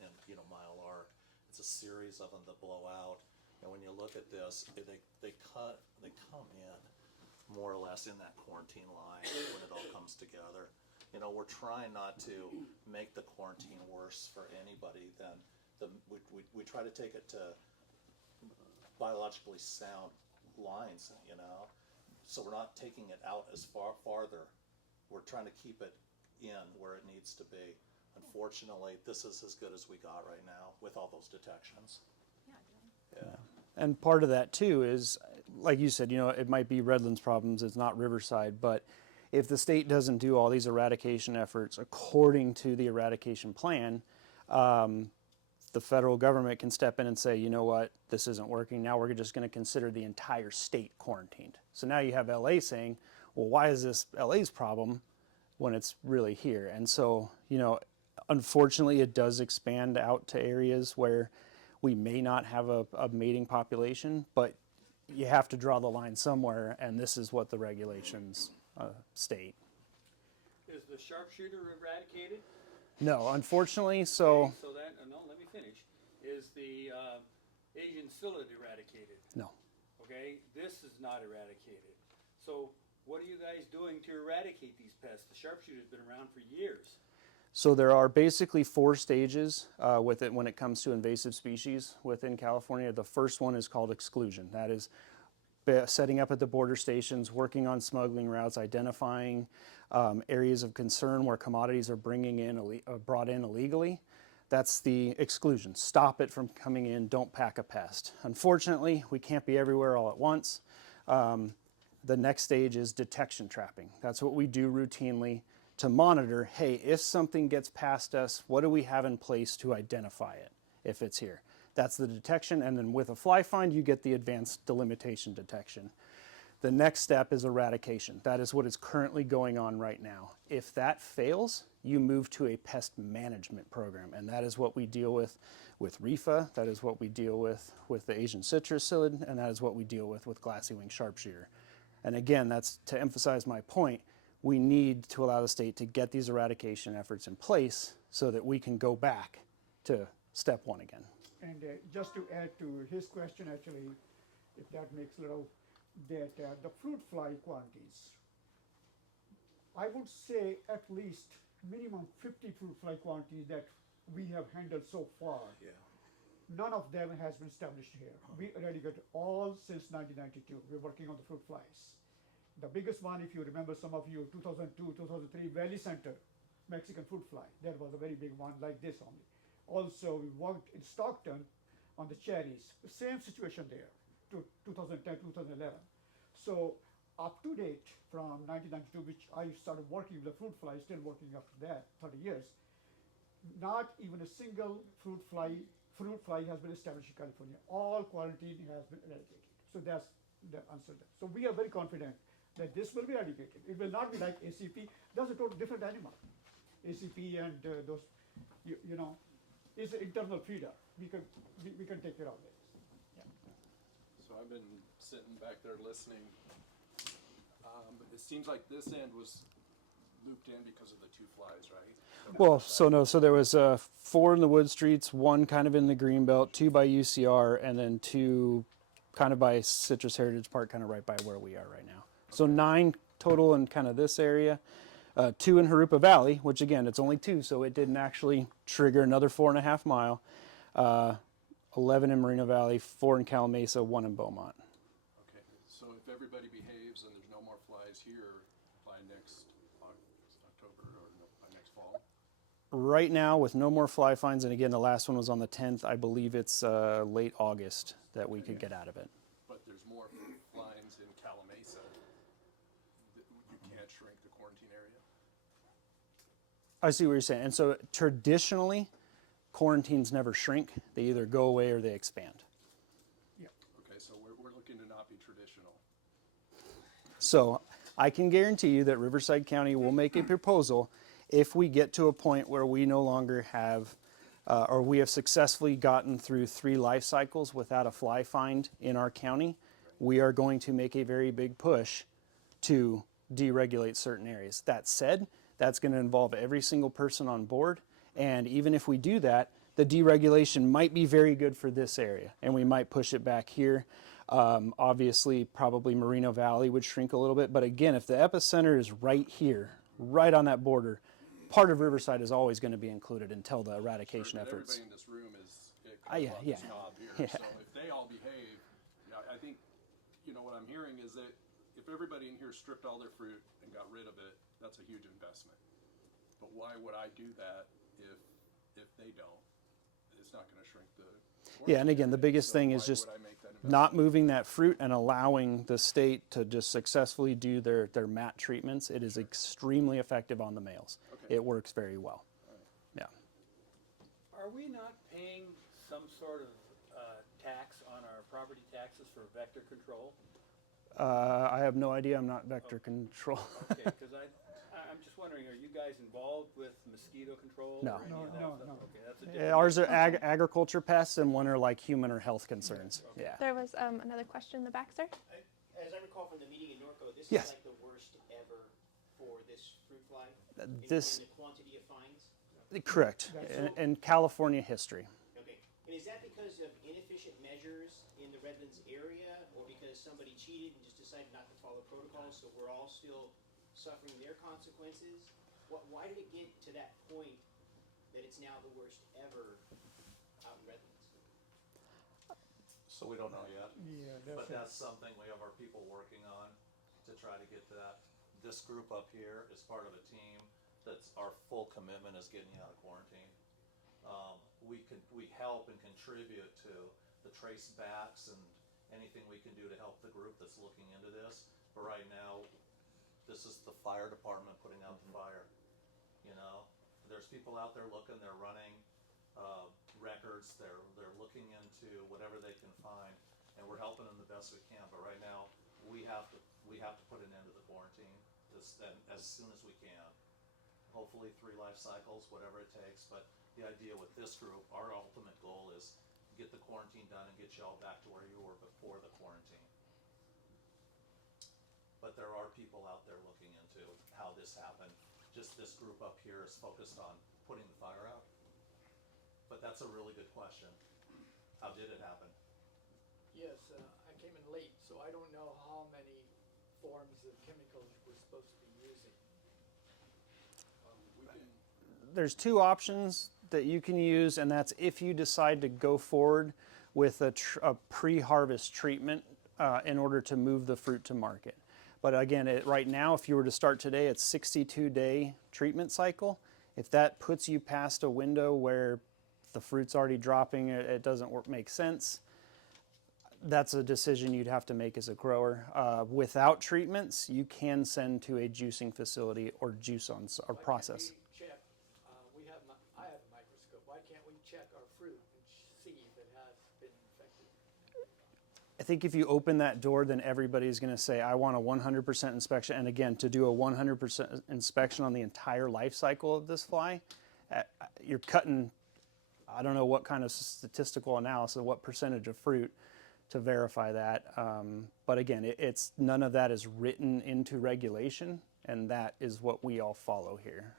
and mile arc. It's a series of them that blow out. And when you look at this, they come in more or less in that quarantine line when it all comes together. We're trying not to make the quarantine worse for anybody than we try to take it to biologically sound lines, so we're not taking it out as farther. We're trying to keep it in where it needs to be. Unfortunately, this is as good as we got right now with all those detections. Yeah. And part of that too is, like you said, it might be Redlands problems, it's not Riverside, but if the state doesn't do all these eradication efforts according to the eradication plan, the federal government can step in and say, you know what, this isn't working. Now we're just going to consider the entire state quarantined. So now you have LA saying, well, why is this LA's problem when it's really here? And so, unfortunately, it does expand out to areas where we may not have a mating population, but you have to draw the line somewhere, and this is what the regulations state. Is the sharpshooter eradicated? No, unfortunately, so... So that, no, let me finish. Is the Asian psyllid eradicated? No. Okay, this is not eradicated. So what are you guys doing to eradicate these pests? The sharpshooter's been around for years. So there are basically 4 stages with it when it comes to invasive species within California. The first one is called exclusion. That is setting up at the border stations, working on smuggling routes, identifying areas of concern where commodities are brought in illegally. That's the exclusion. Stop it from coming in, don't pack a pest. Unfortunately, we can't be everywhere all at once. The next stage is detection trapping. That's what we do routinely to monitor, hey, if something gets past us, what do we have in place to identify it if it's here? That's the detection, and then with a fly find, you get the advanced delimitation detection. The next step is eradication. That is what is currently going on right now. If that fails, you move to a pest management program, and that is what we deal with RIFA, that is what we deal with the Asian citrus psyllid, and that is what we deal with glassy wing sharpshooter. And again, that's to emphasize my point, we need to allow the state to get these eradication efforts in place so that we can go back to step 1 again. And just to add to his question, actually, if that makes a little, that the fruit fly quantities, I would say at least minimum 50 fruit fly quantities that we have handled so far. Yeah. None of them has been established here. We eradicated all since 1992. We're working on the fruit flies. The biggest one, if you remember, some of you, 2002, 2003, Valley Center, Mexican fruit fly. That was a very big one, like this only. Also, we worked in Stockton on the cherries. Same situation there, 2010, 2011. So up to date from 1992, which I started working with the fruit fly, still working after that, 30 years, not even a single fruit fly has been established in California. All quarantine has been eradicated. So that's the answer there. So we are very confident that this will be eradicated. It will not be like ACP. That's a totally different animal. ACP and those, is an internal feeder. We can take care of it. Yeah. So I've been sitting back there listening. It seems like this end was looped in because of the 2 flies, right? Well, so there was 4 in the wood streets, 1 kind of in the greenbelt, 2 by UCR, and then 2 kind of by Citrus Heritage Park, kind of right by where we are right now. So 9 total in kind of this area, 2 in Harupa Valley, which again, it's only 2, so it didn't actually trigger another 4.5 mile. 11 in Moreno Valley, 4 in Calamasa, 1 in Beaumont. Okay, so if everybody behaves and there's no more flies here by next October or by next fall? Right now, with no more fly finds, and again, the last one was on the 10th, I believe it's late August that we could get out of it. But there's more flies in Calamasa. You can't shrink the quarantine area? I see what you're saying. And so traditionally, quarantines never shrink. They either go away or they expand. Yeah. Okay, so we're looking to not be traditional. So I can guarantee you that Riverside County will make a proposal if we get to a point where we no longer have, or we have successfully gotten through 3 life cycles without a fly find in our county. We are going to make a very big push to deregulate certain areas. That said, That's going to involve every single person on board. And even if we do that, the deregulation might be very good for this area, and we might push it back here. Obviously, probably Moreno Valley would shrink a little bit. But again, if the epicenter is right here, right on that border, part of Riverside is always going to be included until the eradication But efforts. everybody in this room is Yeah, above yeah. this knob here. Yeah. So if they all behave, I think, what I'm hearing is that if everybody in here stripped all their fruit and got rid of it, that's a huge investment. But why would I do that if they don't? It's not going to shrink the. Yeah, and again, the biggest So thing why is just would I make that investment? not moving that fruit and allowing the state to just successfully do their mat treatments. It is extremely effective on the males. Okay. It works very well. Yeah. Are we not paying some sort of tax on our property taxes for vector control? I have no idea. I'm not vector control. Okay, because I'm just wondering, are you guys involved with mosquito control? No. Or any of that No, stuff? no. Okay, that's a Yeah, different. ours are agriculture pests, and one are like human or health concerns. Yeah. There was another question in the back, sir. As I recall from the meeting in Norco, this Yes. is like the worst ever for this fruit fly? This- In the quantity of fines? Correct. In California history. Okay. And is that because of inefficient measures in the Redlands area, or because somebody cheated and just decided not to follow protocols, so we're all still suffering their consequences? Why did it get to that point that it's now the worst ever out in Redlands? So we don't know yet. Yeah, But that's something we have our people working on to try to get that. This group up here is part of a team that's our full commitment is getting you out of quarantine. We help and contribute to the trace backs and anything we can do to help the group that's looking into this. But right now, this is the fire department putting out the fire. There's people out there looking, they're running records, they're looking into whatever they can find, and we're helping them the best we can. But right now, we have to put an end to the quarantine as soon as we can. Hopefully 3 life cycles, whatever it takes. But the idea with this group, our ultimate goal is get the quarantine done and get you all back to where you were before the quarantine. But there are people out there looking into how this happened. Just this group up here is focused on putting the fire out. But that's a really good question. How did it happen? Yes, I came in late, so I don't know how many forms of chemicals we're supposed to be using. There's 2 options that you can use, and that's if you decide to go forward with a pre-harvest treatment in order to move the fruit to market. But again, right now, if you were to start today, it's 62-day treatment cycle. If that puts you past a window where the fruit's already dropping, it doesn't make sense, that's a decision you'd have to make as a grower. Without treatments, you can send to a juicing facility or juice on or process. Check, I have a microscope. Why can't we check our fruit and see if it has been infected? I think if you open that door, then everybody's going to say, I want a 100% inspection. And again, to do a 100% inspection on the entire life cycle of this fly, you're cutting, I don't know what kind of statistical analysis, what percentage of fruit to verify that. But again, it's none of that is written into regulation, and that is what we all follow here.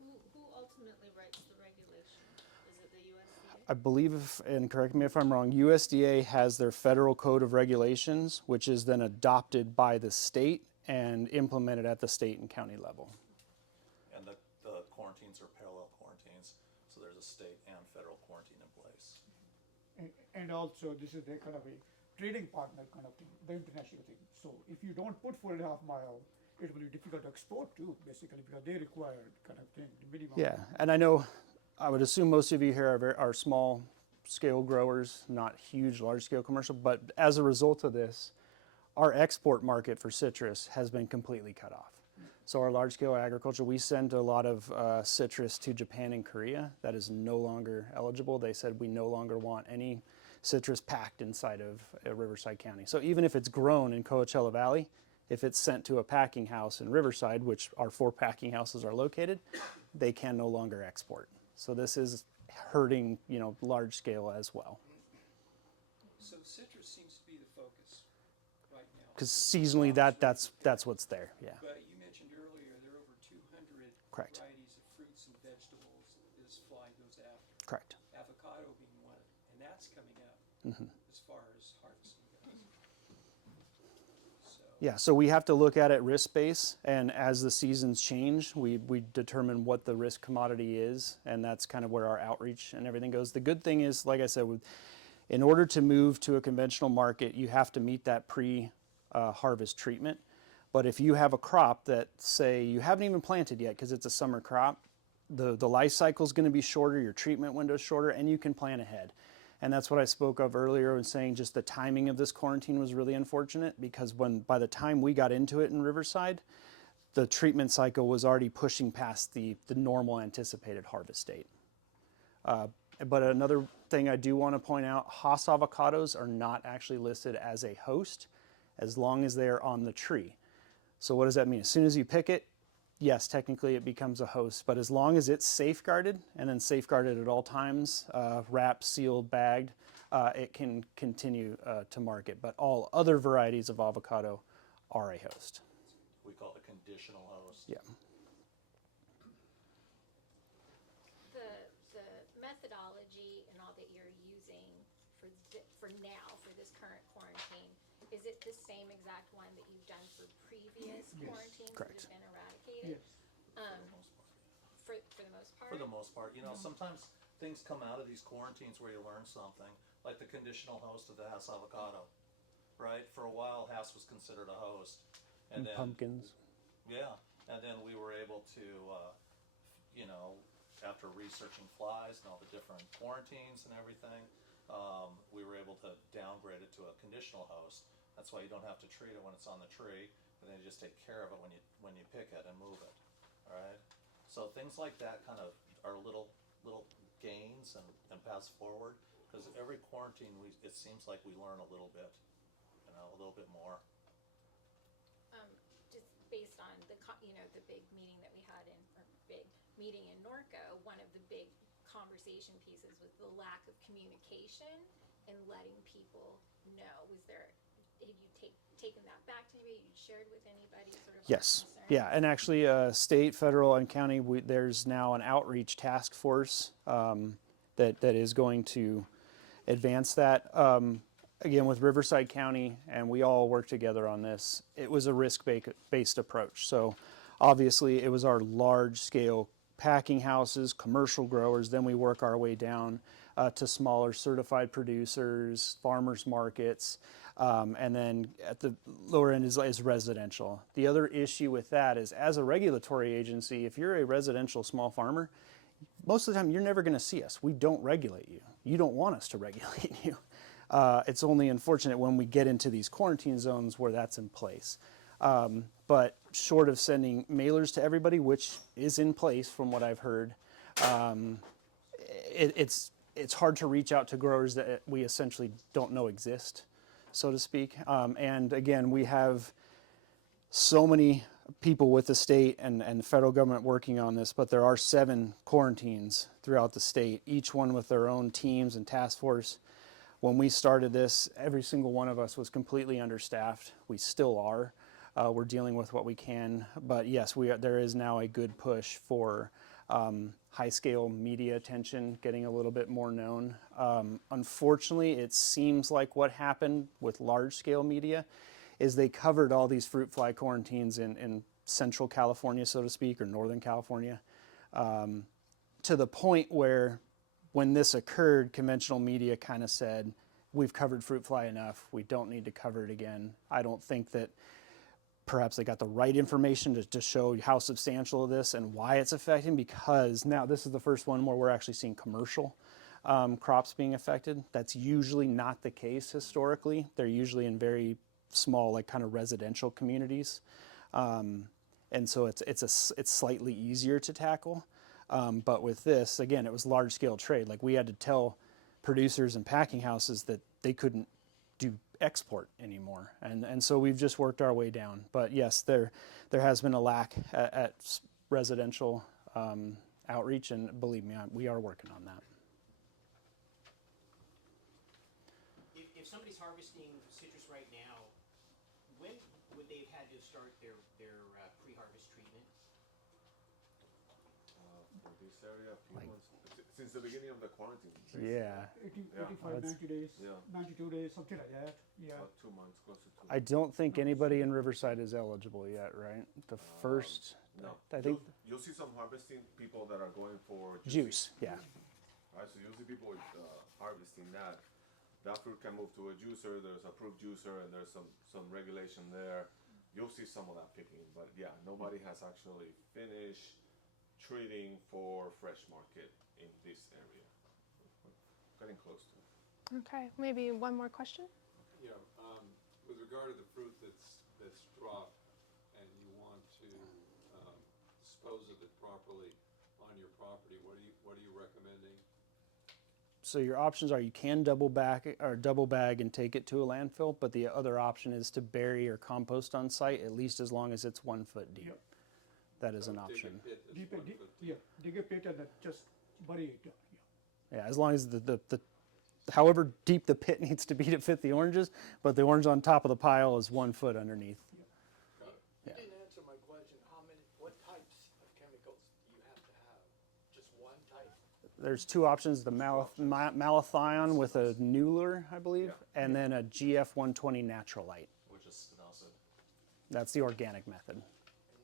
Who ultimately writes the regulation? Is it the USDA? I believe, and correct me if I'm wrong, USDA has their federal code of regulations, which is then adopted by the state and implemented at the state and county level. And the quarantines are parallel quarantines, so there's a state and federal quarantine in place. And also, this is their kind of a trading partner kind of thing, the international thing. So if you don't put 4.5 mile, it will be difficult to export too, basically, because they require kind of thing, the minimum. Yeah, and I would assume most of you here are small scale growers, not huge, large scale commercial, but as a result of this, our export market for citrus has been completely cut off. So our large scale agriculture, we send a lot of citrus to Japan and Korea. That is no longer eligible. They said we no longer want any citrus packed inside of Riverside County. So even if it's grown in Coachella Valley, if it's sent to a packing house in Riverside, which our 4 packing houses are located, they can no longer export. So this is hurting, large scale as well. So citrus seems to be the focus right now. Because seasonally, that's what's there. Yeah. But you mentioned earlier there are over 200 Correct. varieties of fruits and vegetables this fly goes after. Correct. Avocado being one, and that's coming up as far as harvesting goes. So, Yeah, so we have to look at it risk base, and as the seasons change, we determine what the risk commodity is, and that's kind of where our outreach and everything goes. The good thing is, like I said, in order to move to a conventional market, you have to meet that pre-harvest treatment. But if you have a crop that, say, you haven't even planted yet because it's a summer crop, the life cycle is going to be shorter, your treatment window is shorter, and you can plan ahead. And that's what I spoke of earlier in saying just the timing of this quarantine was really unfortunate, because by the time we got into it in Riverside, the treatment cycle was already pushing past the normal anticipated harvest date. But another thing I do want to point out, Hass avocados are not actually listed as a host as long as they are on the tree. So what does that mean? As soon as you pick it, yes, technically it becomes a host, but as long as it's safeguarded, and then safeguarded at all times, wrapped, sealed, bagged, it can continue to market. But all other varieties of avocado are a host. We call it a conditional host. Yeah. The methodology and all that you're using for now, for this current quarantine, is it the same exact one that you've done for previous quarantines that Correct. have been eradicated? For the most part? For the most part, you know, sometimes things come out of these quarantines where you learn something, like the conditional host of the Hass avocado, right? For a while, Hass was considered a host, and then Pumpkins. yeah, and then we were able to, you know, after researching flies and all the different quarantines and everything, we were able to downgrade it to a conditional host. That's why you don't have to treat it when it's on the tree, and then you just take care of it when you pick it and move it. All right. So things like that kind of are little gains and paths forward, because every quarantine it seems like we learn a little bit, you know, a little bit more. Just based on the big meeting that we had in Norco, one of the big conversation pieces was the lack of communication and letting people know. Have you taken that back to anybody? You shared with anybody sort of? Yes. Concerns? Yeah, and actually, state, federal, and county, there's now an outreach task force that is going to advance that. Again, with Riverside County, and we all work together on this, it was a risk-based approach. So obviously, it was our large-scale packing houses, commercial growers, then we work our way down to smaller certified producers, farmers markets, and then at the lower end is residential. The other issue with that is, as a regulatory agency, if you're a residential small farmer, most of the time you're never going to see us. We don't regulate you. You don't want us to regulate you. It's only unfortunate when we get into these quarantine zones where that's in place. But short of sending mailers to everybody, which is in place from what I've heard, it's hard to reach out to growers that we essentially don't know exist, so to speak. And again, we have so many people with the state and the federal government working on this, but there are 7 quarantines throughout the state, each one with their own teams and task force. When we started this, every single one of us was completely understaffed. We still are. We're dealing with what we can, but yes, there is now a good push for high-scale media attention, getting a little bit more known. Unfortunately, it seems like what happened with large-scale media is they covered all these fruit fly quarantines in Central California, so to speak, or Northern California, to the point where when this occurred, conventional media kind of said, we've covered fruit fly enough, we don't need to cover it again. I don't think that perhaps they got the right information to show how substantial it is and why it's affecting, because now this is the first one where we're actually seeing commercial crops being affected. That's usually not the case historically. They're usually in very small, like kind of residential communities. And so it's slightly easier to tackle. But with this, again, it was large scale trade. Like we had to tell producers and packing houses that they couldn't do export anymore. And so we've just worked our way down. But yes, there has been a lack at residential outreach, and believe me, we are working on that. If somebody's harvesting citrus right now, when would they have had to start their pre-harvest treatment? for this area? A few months? Since the beginning of the quarantine. Yeah. 85, 90 days, Yeah. 92 days, something like that. Yeah. About 2 months, close to 2 I don't think anybody in Riverside is eligible yet, right? The first, No. I think, You'll see some harvesting people that are going for juice, yeah. Right, so you'll see people with, harvesting that. That fruit can move to a juicer. There's a approved juicer, and there's some regulation there. You'll see some of that picking, but yeah, nobody has actually finished treating for fresh market in this area. We're getting close to it. Okay, maybe one more question. Yeah, with regard to the fruit that's dropped and you want to dispose of it properly on your property, what are you recommending? So your options are you can double bag and take it to a landfill, but the other option is to bury or compost on site, at least as long as it's 1 foot deep. Yep. That is an option. Dig a pit and then just bury it. Yeah, as long as the however deep the pit needs to be to fit the oranges, but the orange on top of the pile is 1 foot underneath. You didn't answer my question. What types of chemicals do you have to have? Just one type? There's two options, the malathion with a Nuller, I believe, and then a GF120 natural light. Which is spinosad. That's the organic method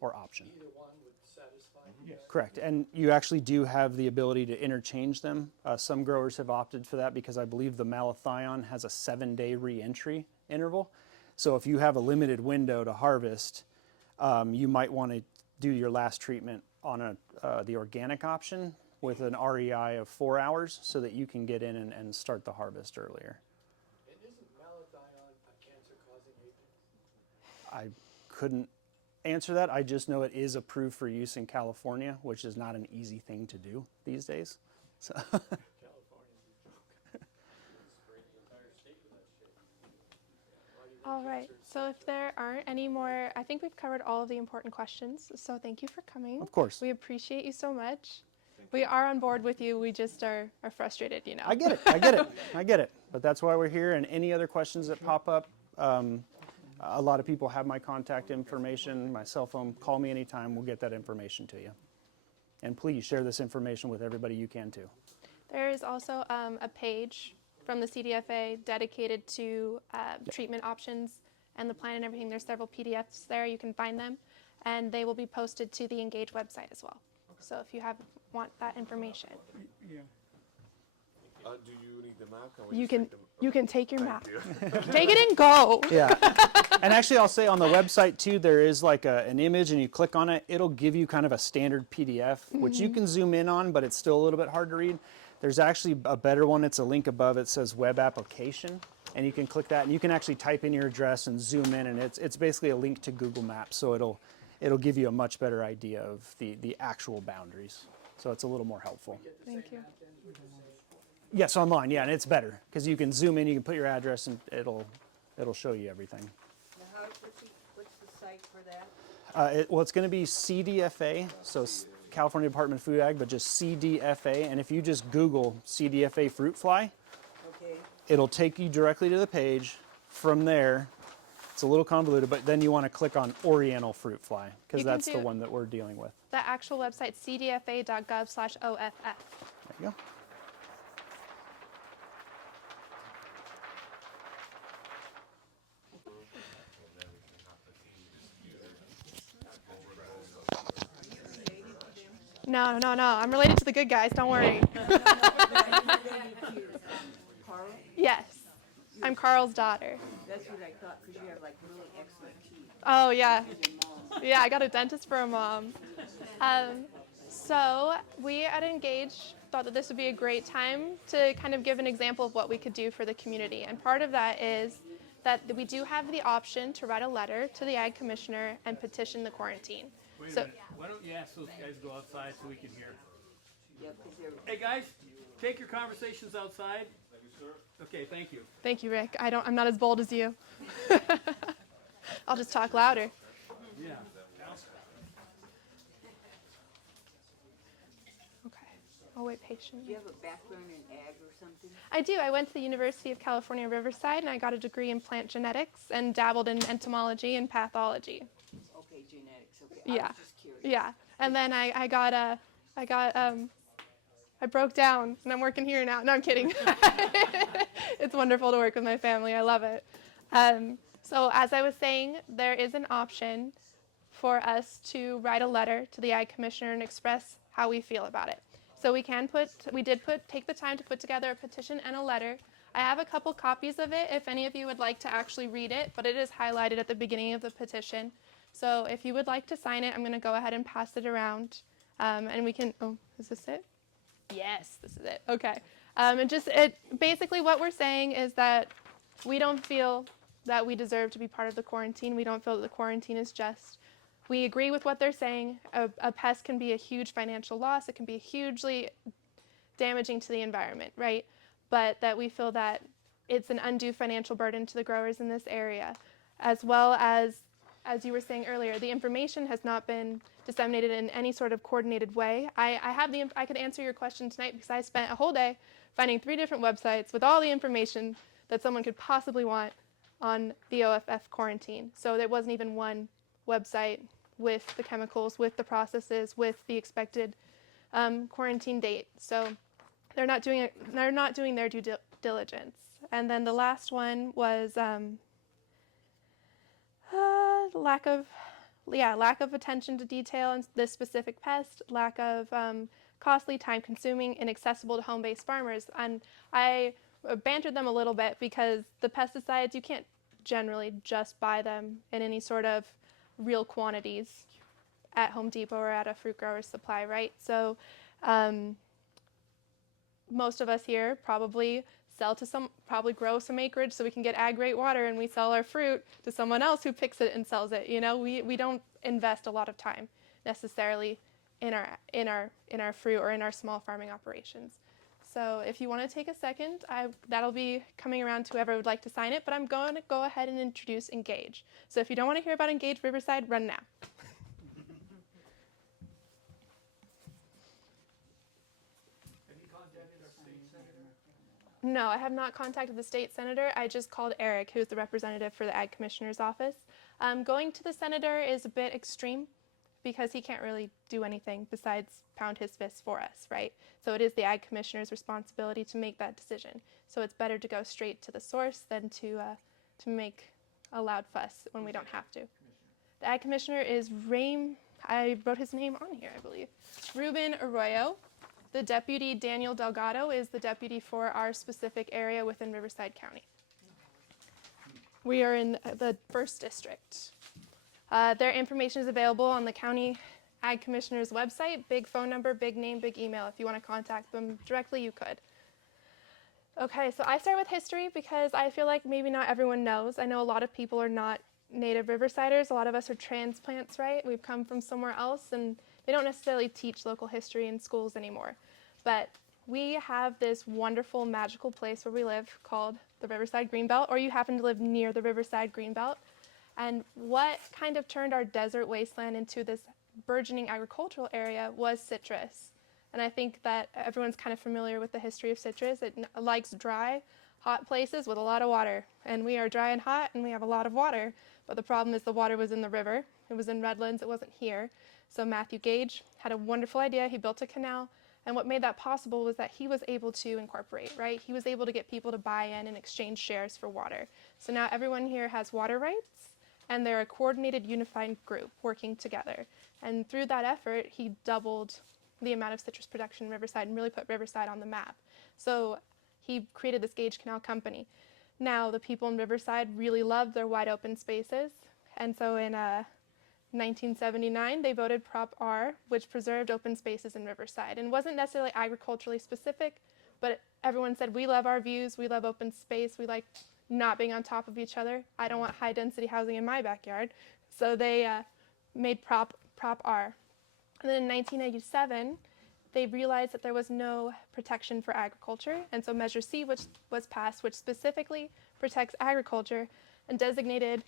or option. Either one would satisfy? Yes. Correct, and you actually do have the ability to interchange them. Some growers have opted for that because I believe the malathion has a 7-day re-entry interval. So if you have a limited window to harvest, you might want to do your last treatment on the organic option with an REI of 4 hours so that you can get in and start the harvest earlier. And isn't malathion a cancer-causing agent? I couldn't answer that. I just know it is approved for use in California, which is not an easy thing to do these days. So California's a joke. Spray the entire state with that shit. All right, so if there aren't any more, I think we've covered all of the important questions. So thank you for coming. Of course. We appreciate you so much. We are on board with you. We just are frustrated, you know. I get it. But that's why we're here. And any other questions that pop up, a lot of people have my contact information, my cell phone. Call me anytime. We'll get that information to you. And please share this information with everybody you can too. There is also a page from the CDFA dedicated to treatment options and the plan and everything. There's several PDFs there. You can find them. And they will be posted to the En-Gage website as well. So if you want that information. Yeah. Do you need the map? You can take your map. You. Take it and go. Yeah. And actually, I'll say on the website too, there is like an image, and you click on it, it'll give you kind of a standard PDF, which you can zoom in on, but it's still a little bit hard to read. There's actually a better one. It's a link above. It says web application, and you can click that, and you can actually type in your address and zoom in, and it's basically a link to Google Maps, so it'll give you a much better idea of the actual boundaries. So it's a little more helpful. Thank you. Yes, online, yeah, and it's better because you can zoom in, you can put your address, and it'll show you everything. Now, what's the site for that? Well, it's going to be CDFA, so California Department of Food Ag, but just CDFA. And if you just Google CDFA fruit fly, Okay. it'll take you directly to the page. From there, it's a little convoluted, but then you want to click on Oriental fruit fly because You can that's the do- one that we're dealing with. The actual website, cdfa.gov/OFF. There you go. No. I'm related to the good guys. Don't worry. Carl? Yes. I'm Carl's daughter. That's what I thought, because you have like really excellent teeth. Oh, yeah. Your mom. Yeah, I got a dentist for a mom. So we at En-Gage thought that this would be a great time to kind of give an example of what we could do for the community. And part of that is that we do have the option to write a letter to the Ag Commissioner and petition the quarantine. Wait a So minute. Why don't you ask those guys to go outside so we can hear? Yeah, 'cause they're. Hey guys, take your conversations outside. Thank you, sir. Okay, thank you. thank you, Rick. I'm not as bold as you. I'll just talk louder. Yeah. Okay. I'll wait Do patiently. you have a background in ag or something? I do. I went to the University of California, Riverside, and I got a degree in plant genetics and dabbled in entomology and pathology. Okay, genetics, okay. I Yeah. was just curious. Yeah. And then I got I broke down and I'm working here now. No, I'm kidding. It's wonderful to work with my family. I love it. So as I was saying, there is an option for us to write a letter to the Ag Commissioner and express how we feel about it. So we did take the time to put together a petition and a letter. I have a couple copies of it if any of you would like to actually read it, but it is highlighted at the beginning of the petition. So if you would like to sign it, I'm going to go ahead and pass it around. And we can, oh, is this it? Yes, this is it. Okay. Basically what we're saying is that we don't feel that we deserve to be part of the quarantine. We don't feel that the quarantine is just. We agree with what they're saying. A pest can be a huge financial loss. It can be hugely damaging to the environment, right? But that we feel that it's an undue financial burden to the growers in this area, as well as you were saying earlier, the information has not been disseminated in any sort of coordinated way. I could answer your question tonight because I spent a whole day finding 3 different websites with all the information that someone could possibly want on the OFF quarantine. So there wasn't even one website with the chemicals, with the processes, with the expected quarantine date. So they're not doing their due diligence. And then the last one was lack of attention to detail in this specific pest, lack of costly, time-consuming, inaccessible to home-based farmers. And I bantered them a little bit because the pesticides, you can't generally just buy them in any sort of real quantities at Home Depot or at a fruit grower's supply, right? So most of us here probably grow some acreage so we can get ag rate water, and we sell our fruit to someone else who picks it and sells it. You know, we don't invest a lot of time necessarily in our fruit or in our small farming operations. So if you want to take a second, that'll be coming around to whoever would like to sign it, but I'm going to go ahead and introduce En-Gage. So if you don't want to hear about En-Gage Riverside, run now. No, I have not contacted the state senator. I just called Eric, who's the representative for the Ag Commissioner's office. Going to the senator is a bit extreme because he can't really do anything besides pound his fist for us, right? So it is the Ag Commissioner's responsibility to make that decision. So it's better to go straight to the source than to make a loud fuss when we don't have to. The Ag Commissioner is I wrote his name on here, I believe. Ruben Arroyo. The deputy, Daniel Delgado, is the deputy for our specific area within Riverside County. We are in the 1st district. Their information is available on the County Ag Commissioner's website. Big phone number, big name, big email. If you want to contact them directly, you could. Okay, so I start with history because I feel like maybe not everyone knows. I know a lot of people are not native Riversiders. A lot of us are transplants, right? We've come from somewhere else, and they don't necessarily teach local history in schools anymore. But we have this wonderful, magical place where we live called the Riverside Greenbelt, or you happen to live near the Riverside Greenbelt. And what kind of turned our desert wasteland into this burgeoning agricultural area was citrus. And I think that everyone's kind of familiar with the history of citrus. It likes dry, hot places with a lot of water. And we are dry and hot, and we have a lot of water. But the problem is the water was in the river. It was in Redlands. It wasn't here. So Matthew Gage had a wonderful idea. He built a canal. And what made that possible was that he was able to incorporate, right? He was able to get people to buy in and exchange shares for water. So now everyone here has water rights, and they're a coordinated, unified group working together. And through that effort, he doubled the amount of citrus production in Riverside and really put Riverside on the map. So he created this Gage Canal Company. Now the people in Riverside really loved their wide open spaces. And so in 1979, they voted Prop R, which preserved open spaces in Riverside. And wasn't necessarily agriculturally specific, but everyone said, we love our views, we love open space, we like not being on top of each other. I don't want high density housing in my backyard. So they made Prop R. And then in 1987, they realized that there was no protection for agriculture. And so Measure C, which was passed, which specifically protects agriculture and designated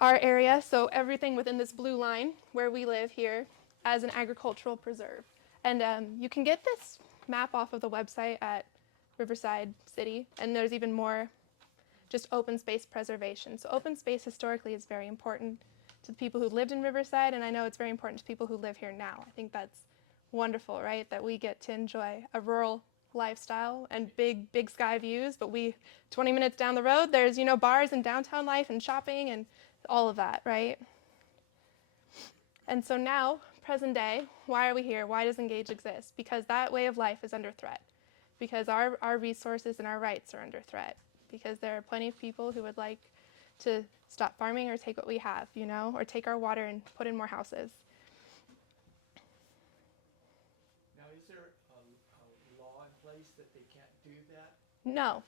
our area, so everything within this blue line where we live here, as an agricultural preserve. And you can get this map off of the website at Riverside City, and there's even more just open space preservation. So open space historically is very important to the people who lived in Riverside, and I know it's very important to people who live here now. I think that's wonderful, right? That we get to enjoy a rural lifestyle and big sky views, but 20 minutes down the road, there's, bars and downtown life and shopping and all of that, right? And so now, present day, why are we here? Why does En-Gage exist? Because that way of life is under threat. Because our resources and our rights are under threat. Because there are plenty of people who would like to stop farming or take what we have, or take our water and put in more houses. Now, is there a law in place that they can't do that? No.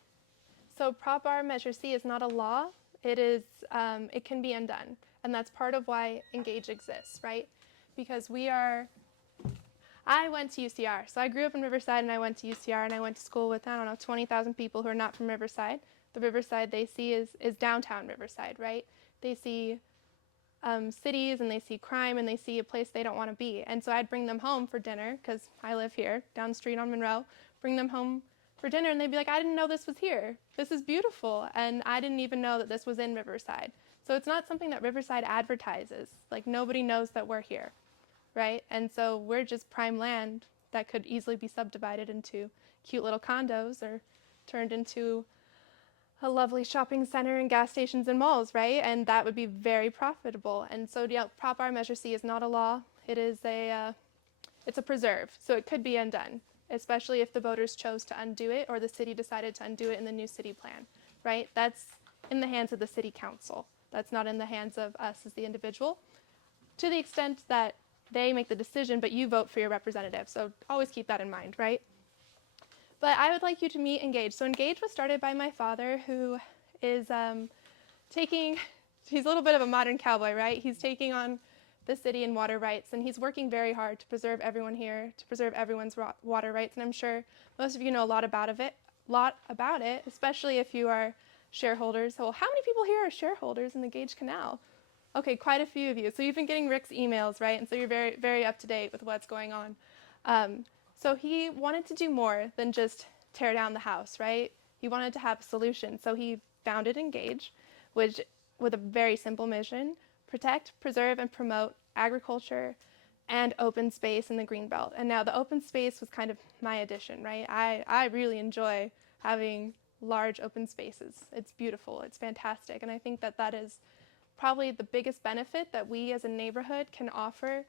So Prop R Measure C is not a law. It is, it can be undone. And that's part of why En-Gage exists, right? Because I went to UCR. So I grew up in Riverside and I went to UCR and I went to school with, 20,000 people who are not from Riverside. The Riverside they see is downtown Riverside, right? They see cities and they see crime and they see a place they don't want to be. And so I'd bring them home for dinner, because I live here, down the street on Monroe, bring them home for dinner and they'd be like, I didn't know this was here. This is beautiful. And I didn't even know that this was in Riverside. So it's not something that Riverside advertises. Like, nobody knows that we're here, right? And so we're just prime land that could easily be subdivided into cute little condos or turned into a lovely shopping center and gas stations and malls, right? And that would be very profitable. And so, Prop R Measure C is not a law. It is it's a preserve, so it could be undone, especially if the voters chose to undo it or the city decided to undo it in the new city plan, right? That's in the hands of the city council. That's not in the hands of us as the individual, to the extent that they make the decision, but you vote for your representative. So always keep that in mind, right? But I would like you to meet En-Gage. So En-Gage was started by my father, who is he's a little bit of a modern cowboy, right? He's taking on the city and water rights, and he's working very hard to preserve everyone here, to preserve everyone's water rights. And I'm sure most of you know a lot about it, especially if you are shareholders. So how many people here are shareholders in the Gage Canal? Okay, quite a few of you. So you've been getting Rick's emails, right? And so you're very, very up to date with what's going on. So he wanted to do more than just tear down the house, right? He wanted to have a solution. So he founded En-Gage, which, with a very simple mission: protect, preserve, and promote agriculture and open space in the Greenbelt. And now the open space was kind of my addition, right? I really enjoy having large open spaces. It's beautiful. It's fantastic. And I think that is probably the biggest benefit that we as a neighborhood can offer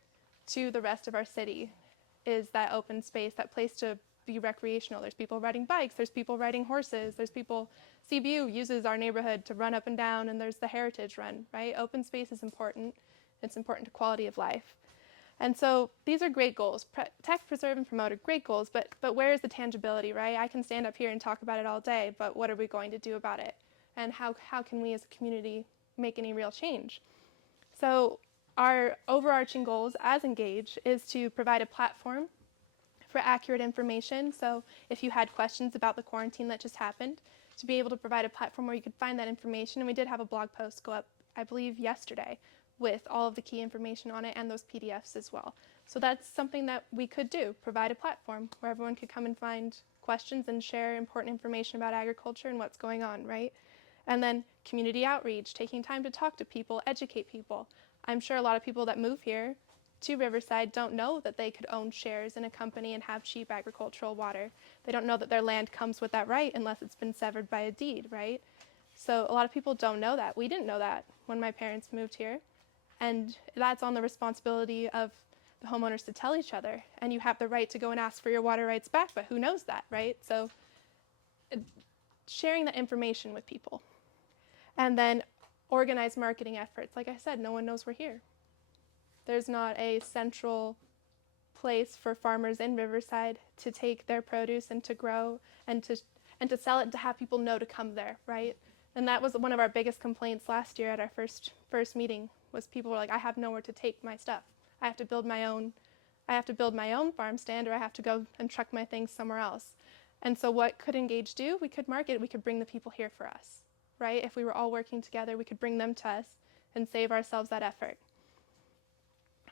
to the rest of our city, is that open space, that place to be recreational. There's people riding bikes, there's people riding horses, there's people, CBU uses our neighborhood to run up and down, and there's the Heritage Run, right? Open space is important. It's important to quality of life. And so these are great goals. Protect, preserve, and promote are great goals, but where is the tangibility, right? I can stand up here and talk about it all day, but what are we going to do about it? And how can we as a community make any real change? So our overarching goals as En-Gage is to provide a platform for accurate information. So if you had questions about the quarantine that just happened, to be able to provide a platform where you could find that information. And we did have a blog post go up, I believe, yesterday, with all of the key information on it and those PDFs as well. So that's something that we could do, provide a platform where everyone could come and find questions and share important information about agriculture and what's going on, right? And then community outreach, taking time to talk to people, educate people. I'm sure a lot of people that move here to Riverside don't know that they could own shares in a company and have cheap agricultural water. They don't know that their land comes with that right unless it's been severed by a deed, right? So a lot of people don't know that. We didn't know that when my parents moved here. And that's on the responsibility of the homeowners to tell each other. And you have the right to go and ask for your water rights back, but who knows that, right? So sharing that information with people. And then organized marketing efforts. Like I said, no one knows we're here. There's not a central place for farmers in Riverside to take their produce and to grow and to sell it and to have people know to come there, right? And that was one of our biggest complaints last year at our first meeting, was people were like, I have nowhere to take my stuff. I have to build my own farm stand, or I have to go and truck my things somewhere else. And so what could En-Gage do? We could market, we could bring the people here for us, right? If we were all working together, we could bring them to us and save ourselves that effort.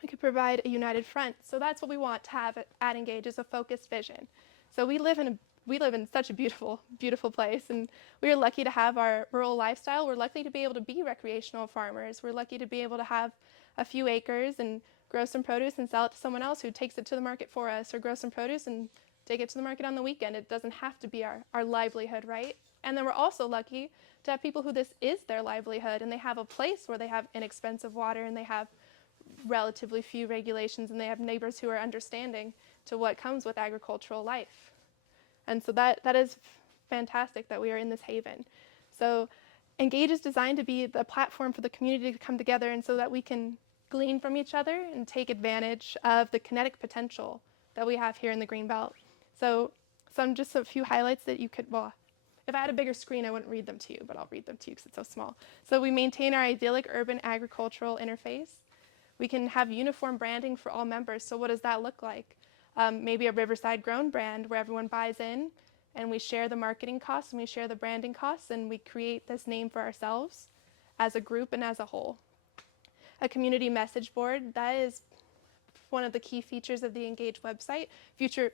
We could provide a united front. So that's what we want to have at En-Gage, is a focused vision. So we live in such a beautiful, beautiful place, and we are lucky to have our rural lifestyle. We're lucky to be able to be recreational farmers. We're lucky to be able to have a few acres and grow some produce and sell it to someone else who takes it to the market for us, or grow some produce and take it to the market on the weekend. It doesn't have to be our livelihood, right? And then we're also lucky to have people who this is their livelihood, and they have a place where they have inexpensive water, and they have relatively few regulations, and they have neighbors who are understanding to what comes with agricultural life. And so that is fantastic that we are in this haven. So En-Gage is designed to be the platform for the community to come together, and so that we can glean from each other and take advantage of the kinetic potential that we have here in the Greenbelt. So just a few highlights that you could, well, if I had a bigger screen, I wouldn't read them to you, but I'll read them to you because it's so small. So we maintain our idyllic urban agricultural interface. We can have uniform branding for all members. So what does that look like? Maybe a Riverside grown brand where everyone buys in, and we share the marketing costs and we share the branding costs, and we create this name for ourselves as a group and as a whole. A community message board, that is one of the key features of the En-Gage website. Future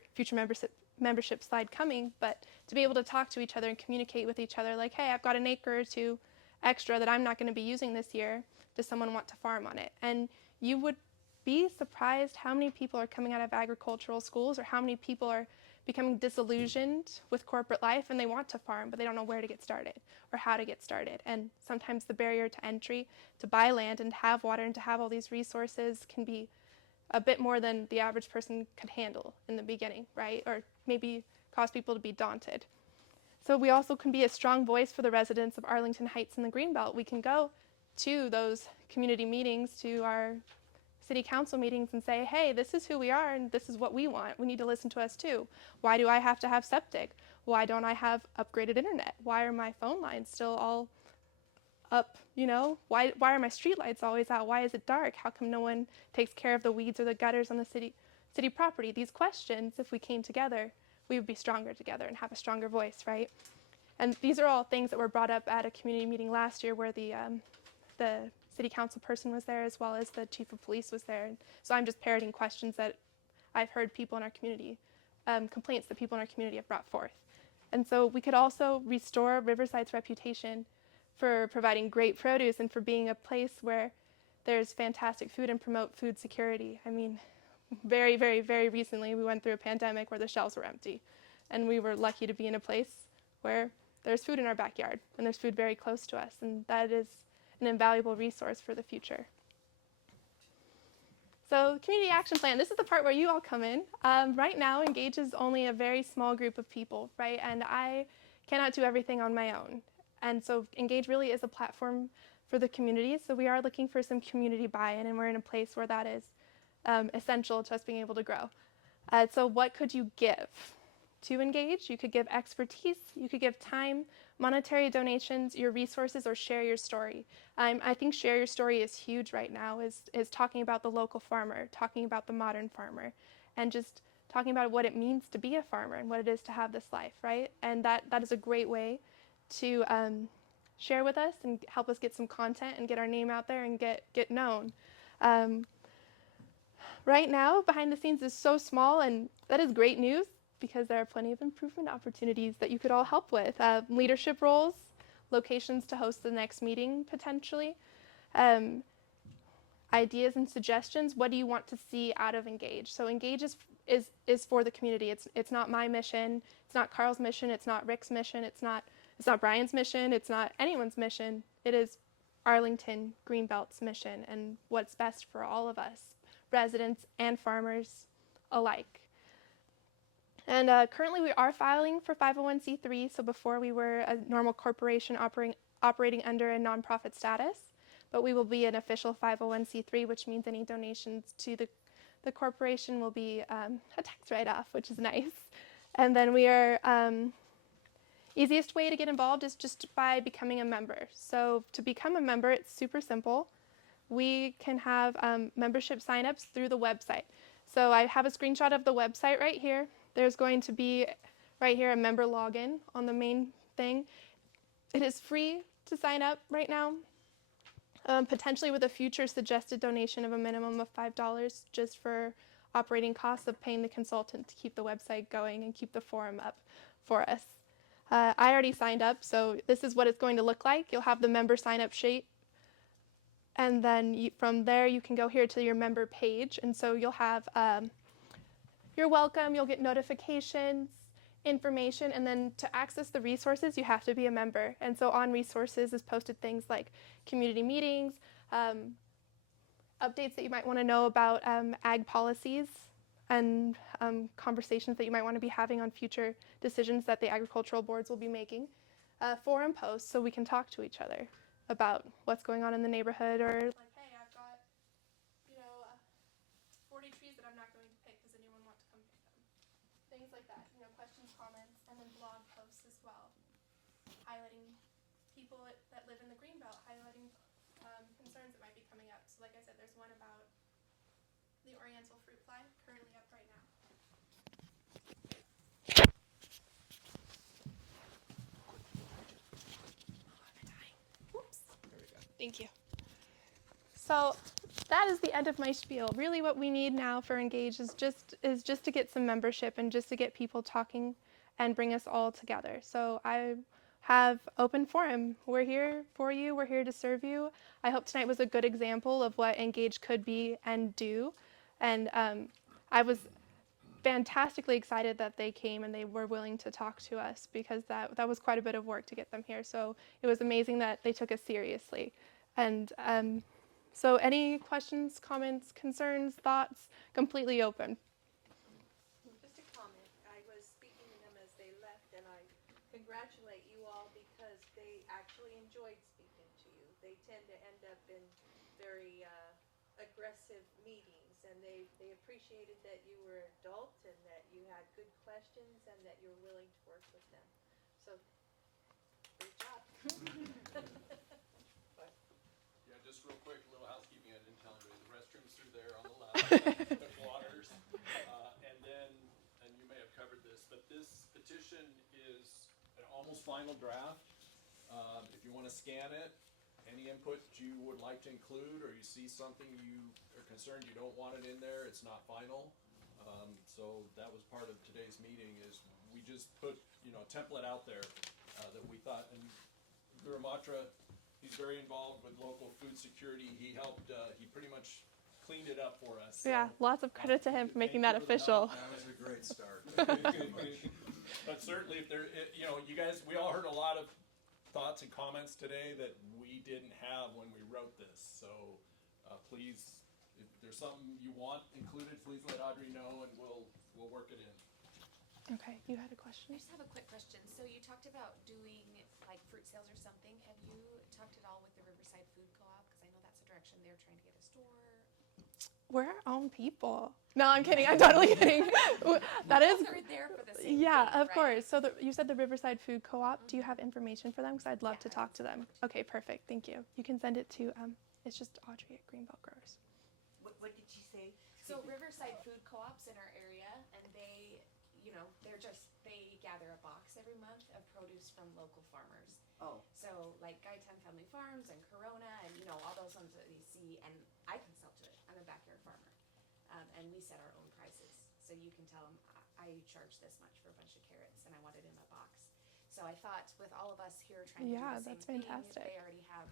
membership slide coming, but to be able to talk to each other and communicate with each other, like, hey, I've got an acre or two extra that I'm not going to be using this year. Does someone want to farm on it? And you would be surprised how many people are coming out of agricultural schools, or how many people are becoming disillusioned with corporate life and they want to farm, but they don't know where to get started or how to get started. And sometimes the barrier to entry to buy land and to have water and to have all these resources can be a bit more than the average person could handle in the beginning, right? Or maybe cause people to be daunted. So we also can be a strong voice for the residents of Arlington Heights and the Greenbelt. We can go to those community meetings, to our city council meetings, and say, hey, this is who we are and this is what we want. We need to listen to us too. Why do I have to have septic? Why don't I have upgraded internet? Why are my phone lines still all up, you know? Why are my street lights always out? Why is it dark? How come no one takes care of the weeds or the gutters on the city property? These questions, if we came together, we would be stronger together and have a stronger voice, right? And these are all things that were brought up at a community meeting last year where the city council person was there, as well as the chief of police was there. And so I'm just parroting questions that I've heard people in our community, complaints that people in our community have brought forth. And so we could also restore Riverside's reputation for providing great produce and for being a place where there's fantastic food and promote food security. I mean, very, very, very recently we went through a pandemic where the shelves were empty, and we were lucky to be in a place where there's food in our backyard and there's food very close to us, and that is an invaluable resource for the future. So community action plan, this is the part where you all come in. Right now, En-Gage is only a very small group of people, right? And I cannot do everything on my own. And so En-Gage really is a platform for the community. So we are looking for some community buy-in, and we're in a place where that is essential to us being able to grow. So what could you give to En-Gage? You could give expertise, you could give time, monetary donations, your resources, or share your story. I think share your story is huge right now, is talking about the local farmer, talking about the modern farmer, and just talking about what it means to be a farmer and what it is to have this life, right? And that is a great way to share with us and help us get some content and get our name out there and get known. Right now, behind the scenes is so small, and that is great news because there are plenty of improvement opportunities that you could all help with. Leadership roles, locations to host the next meeting potentially, ideas and suggestions. What do you want to see out of En-Gage? So En-Gage is for the community. It's not my mission. It's not Carl's mission. It's not Rick's mission. It's not Brian's mission. It's not anyone's mission. It is Arlington Greenbelt's mission and what's best for all of us, residents and farmers alike. And currently we are filing for 501c3, so before we were a normal corporation operating under a nonprofit status, but we will be an official 501c3, which means any donations to the corporation will be a tax write-off, which is nice. And then we are, easiest way to get involved is just by becoming a member. So to become a member, it's super simple. We can have membership signups through the website. So I have a screenshot of the website right here. There's going to be right here a member login on the main thing. It is free to sign up right now, potentially with a future suggested donation of a minimum of $5 just for operating costs of paying the consultant to keep the website going and keep the forum up for us. I already signed up, so this is what it's going to look like. You'll have the member sign up sheet And then from there, you can go here to your member page. And so you'll have, you're welcome, you'll get notifications, information, and then to access the resources, you have to be a member. And so on resources is posted things like community meetings, updates that you might want to know about ag policies, and conversations that you might want to be having on future decisions that the agricultural boards will be making. Forum posts, so we can talk to each other about what's going on in the neighborhood, or like, hey, I've got, 40 trees that I'm not going to pick. Does anyone want to come pick them? Things like that, questions, comments, and then blog posts as well, highlighting people that live in the Greenbelt, highlighting concerns that might be coming up. So like I said, there's one about the oriental fruit fly currently up right now. Thank you. So that is the end of my spiel. Really what we need now for En-Gage is just to get some membership and just to get people talking and bring us all together. So I have open forum. We're here for you. We're here to serve you. I hope tonight was a good example of what En-Gage could be and do. And I was fantastically excited that they came and they were willing to talk to us, because that was quite a bit of work to get them here. So it was amazing that they took us seriously. And so any questions, comments, concerns, thoughts, completely open. Just a comment. I was speaking to them as they left, and I congratulate you all because they actually enjoyed speaking to you. They tend to end up in very aggressive meetings, and they appreciated that you were adult and that you had good questions and that you were willing to work with them. So, great job. Yeah, just real quick, a little housekeeping. I didn't tell anybody. The restrooms through there on the left, the waters, and then, and you may have covered this, but this petition is an almost final draft. If you want to scan it, any input you would like to include, or you see something you are concerned you don't want it in there, it's not final. So that was part of today's meeting, is we just put, a template out there that we thought, and Guru Matra, he's very involved with local food security. He helped, he pretty much cleaned it up for us. Yeah, lots of credit to him for making that official. That was a great start. But certainly if there, you guys, we all heard a lot of thoughts and comments today that we didn't have when we wrote this. So please, if there's something you want included, please let Audrey know and we'll work it in. Okay, you had a question? I just have a quick question. So you talked about doing like fruit sales or something. Have you talked at all with the Riverside Food Co-op? Because I know that's a direction they're trying to get a store. We're our own people. No, I'm kidding. I'm totally kidding. That is. They're there for the same Yeah, thing, of right? course. So you said the Riverside Food Co-op. Do you have information for them? Because I'd love to talk to them. Okay, perfect. Thank you. You can send it to, it's just Audrey at Greenbelt Growers. What did she say? So Riverside Food Co-op's in our area, and they, they gather a box every month of produce from local farmers. Oh. So like Guytown Family Farms and Corona and all those ones that you see, and I can sell to it. I'm a backyard farmer. And we set our own prices. So you can tell them, I charge this much for a bunch of carrots and I want it in my box. So I thought with all of us here trying to do the that's same fantastic. thing, they already have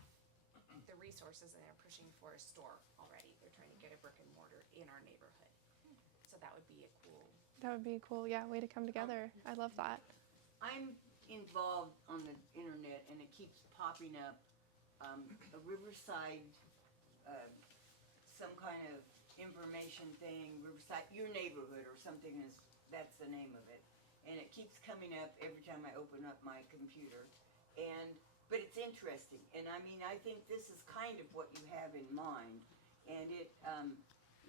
the resources and they're pushing for a store already. They're trying to get a brick and mortar in our neighborhood. So that would be a cool. That would be cool. Yeah, way to come together. I love that. I'm involved on the internet and it keeps popping up, a Riverside, some kind of information thing, Riverside, your neighborhood or something that's the name of it. And it keeps coming up every time I open up my computer. But it's interesting. And I mean, I think this is kind of what you have in mind. And it,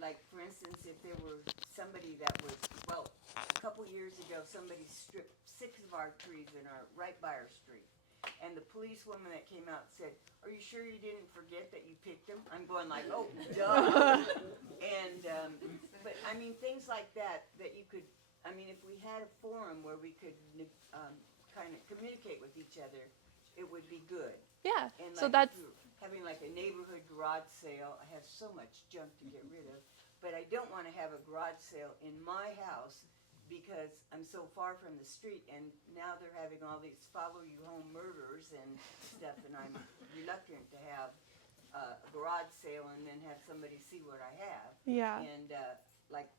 like for instance, if there were somebody that was, a couple years ago, somebody stripped 6 of our trees right by our street. And the policewoman that came out said, "Are you sure you didn't forget that you picked them?" I'm going like, "Oh, duh." And, but I mean, things like that you could, I mean, if we had a forum where we could kind of communicate with each other, it would be good. Yeah, And so like that's. having like a neighborhood garage sale. I have so much junk to get rid of, but I don't want to have a garage sale in my house because I'm so far from the street, and now they're having all these follow you home murders and stuff, and I'm reluctant to have a garage sale and then have somebody see what I have. Yeah. And like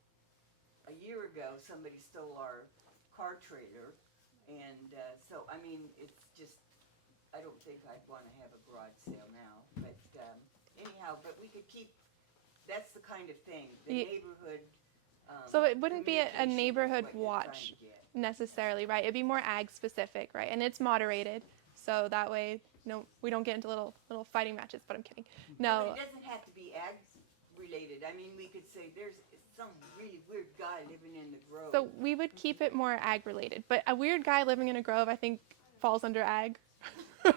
a year ago, somebody stole our car trailer, and so I mean, it's just, I don't think I'd want to have a garage sale now. But anyhow, but we could keep. That's the kind of thing the neighborhood. So it wouldn't be a communication is neighborhood what you're trying watch to get. necessarily, right? It'd be more ag specific, right? And it's moderated, so that way, no, we don't get into little fighting matches. But I'm kidding. No. But it doesn't have to be ag related. I mean, we could say there's some really weird guy living in the grove. So we would keep it more ag related, but a weird guy living in a grove, I think, falls under ag.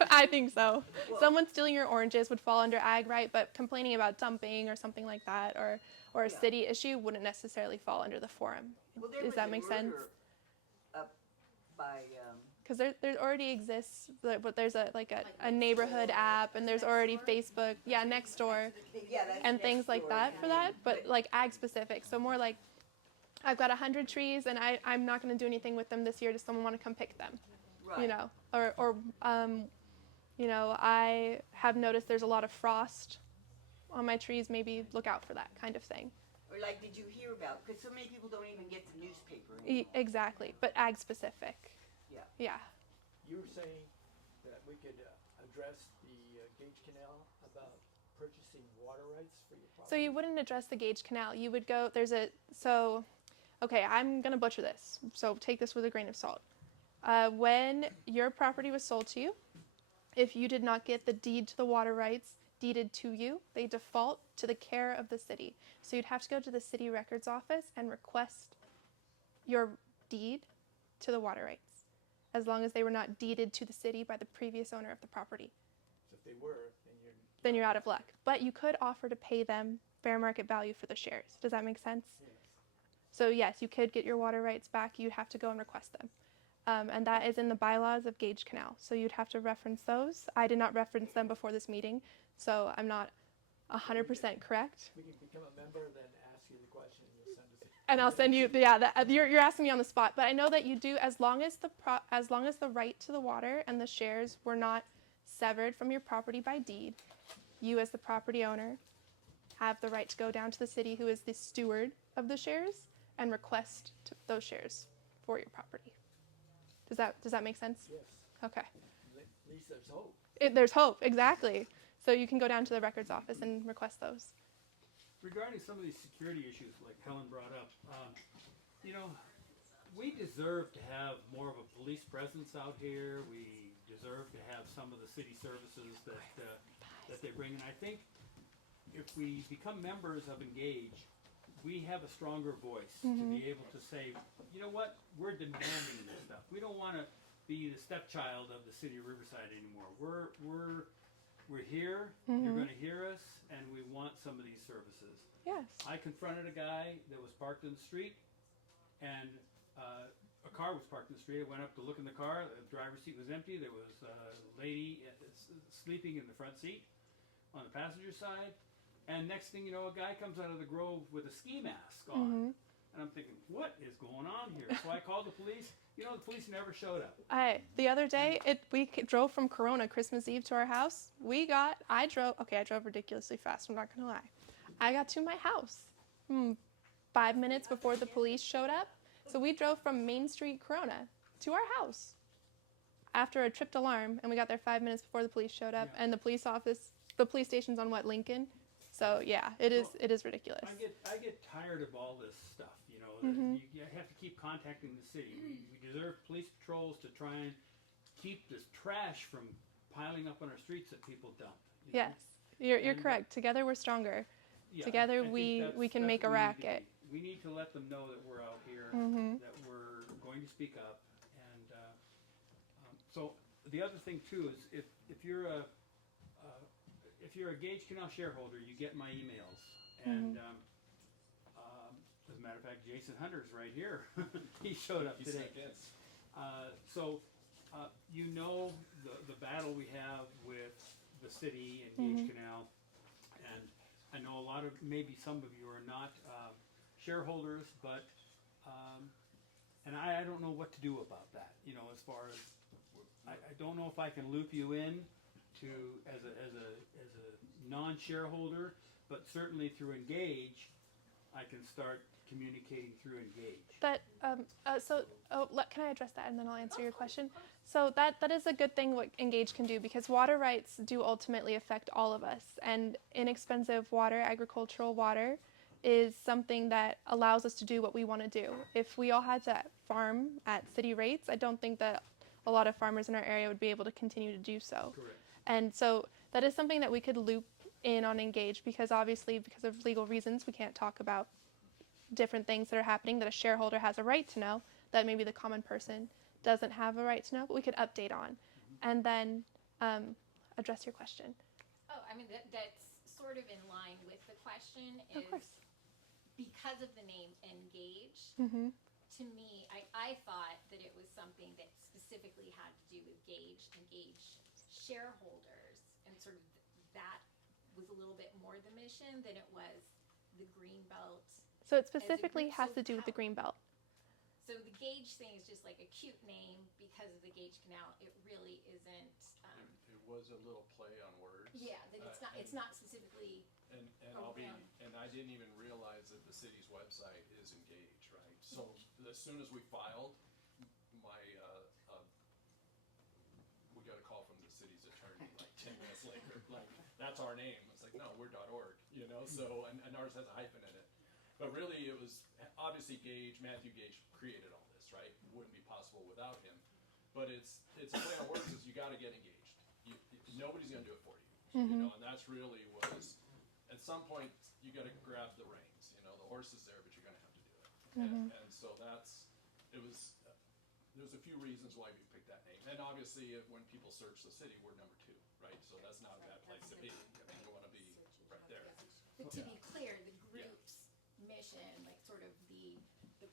I think so. Well, Someone stealing your oranges would fall under ag, right? But complaining about dumping or something like that, or a city issue, wouldn't necessarily fall under the forum. well, there Does was that a make sense? murder Up by Because there already exists, but there's a neighborhood app, and there's already Facebook, next door, yeah, that's and next things like door, that yeah. for that. But like ag specific, so more like I've got 100 trees, and I'm not going to do anything with them this year. Does someone want to come pick them? Right. You know, or you know, I have noticed there's a lot of frost on my trees. Maybe look out for that kind of thing. Or like, did you hear about? Because so many people don't even get the newspaper anymore. Exactly, but ag specific. Yeah. Yeah. You were saying that we could address the Gage Canal about purchasing water rights for your property? So you wouldn't address the Gage Canal. You would go, okay, I'm going to butcher this, so take this with a grain of salt. When your property was sold to you, if you did not get the deed to the water rights deeded to you, they default to the care of the city. So you'd have to go to the city records office and request your deed to the water rights, as long as they were not deeded to the city by the previous owner of the property. So if they were, Then you're out of luck. But you could offer to pay them fair market value for the shares. Does that make sense? Yes. So yes, you could get your water rights back. You'd have to go and request them. And that is in the bylaws of Gage Canal. So you'd have to reference those. I did not reference them before this meeting, so I'm not 100% correct. We can become a member, then ask you the question, and you'll send us. And I'll send you, you're asking me on the spot, but I know that you do, as long as the right to the water and the shares were not severed from your property by deed, you as the property owner have the right to go down to the city, who is the steward of the shares, and request those shares for your property. Does that make sense? Yes. Okay. At least there's hope. There's hope, exactly. So you can go down to the records office and request those. Regarding some of these security issues like Helen brought up, you know, we deserve to have more of a police presence out here. We deserve to have some of the city services that they bring. And I think if we become members of En-Gage, we have a stronger voice to be able to say, you know what, we're demanding this stuff. We don't want to be the stepchild of the city of Riverside anymore. We're here, you're going to hear us, and we want some of these services. Yes. I confronted a guy that was parked in the street, and a car was parked in the street. I went up to look in the car. The driver's seat was empty. There was a lady sleeping in the front seat on the passenger side. And next thing you know, a guy comes out of the grove with a ski mask on. And I'm thinking, what is going on here? So I called the police. You know, the police never showed up. The other day, we drove from Corona Christmas Eve to our house. I drove ridiculously fast, I'm not going to lie. I got to my house 5 minutes before the police showed up. So we drove from Main Street, Corona, to our house after a tripped alarm, and we got there 5 minutes before the police showed up. And the police station's on Lincoln? So yeah, it is ridiculous. I get tired of all this stuff, you know. You have to keep contacting the city. We deserve police patrols to try and keep this trash from piling up on our streets that people dump. Yes, you're correct. Together we're stronger. Yeah, Together I think we can make a what racket. We need to let them know that we're out here, that we're going to speak up. And so the other thing too is if you're a Gage Canal shareholder, you get my emails. And as a matter of fact, Jason Hunter's right here. He showed up today. So you know the battle we have with the city and Gage Canal. And I know maybe some of you are not shareholders, but and I don't know what to do about that. You know, as far as I don't know if I can loop you in to, as a non-shareholder, but certainly through En-Gage, I can start communicating through En-Gage. But can I address that and then I'll answer your question? So that is a good thing what En-Gage can do, because water rights do ultimately affect all of us, and inexpensive water, agricultural water, is something that allows us to do what we want to do. If we all had to farm at city rates, I don't think that a lot of farmers in our area would be able to continue to do so. Correct. And so that is something that we could loop in on En-Gage, because obviously, because of legal reasons, we can't talk about different things that are happening that a shareholder has a right to know that maybe the common person doesn't have a right to know, but we could update on. And then address your question. Oh, I mean, that's sort of in line with the question. Of course. Because of the name En-Gage, Mm-hmm. to me, I thought that it was something that specifically had to do with engage shareholders, and sort of that was a little bit more the mission than it was the green belt. So it specifically group. has So to do with the green belt. So the Gage thing is just like a cute name because of the Gage Canal. It really isn't. It was a little play on words. Yeah, that it's not specifically. And I didn't even realize that the city's website is En-Gage, right? So as soon as we filed, we got a call from the city's attorney like 10 minutes later, like, that's our name. It's like, no, we're .org, you know, so, and ours has a hyphen in it. But really, it was, obviously Matthew Gage created all this, right? It wouldn't be possible without him. But it's a play on words, is you gotta get engaged. Nobody's gonna do it for you, you know, and that's really was, at some point, you gotta grab the reins, you know, the horse is there, but you're gonna have to do it. And so there's a few reasons why we picked that name. And obviously, when people search the city, we're number 2, right? So that's not a bad place to be. I mean, you wanna be right there. But to be clear, the group's mission, like sort of the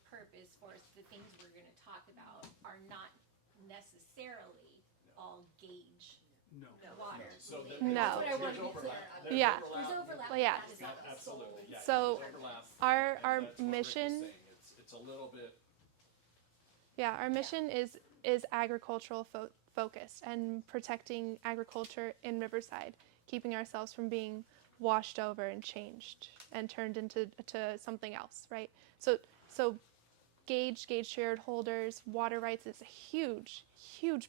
purpose for the things we're going to talk about, are not necessarily all Gage water. So No. That's what I wanted to be clear on. Yeah. There's overlap. Well, yeah. But that is not the sole. Absolutely, yeah. So there's overlap, our and that's what Rick was mission, saying. It's a little bit. yeah, our mission is agricultural focused and protecting agriculture in Riverside, keeping ourselves from being washed over and changed and turned into something else, right? So Gage shareholders, water rights is a huge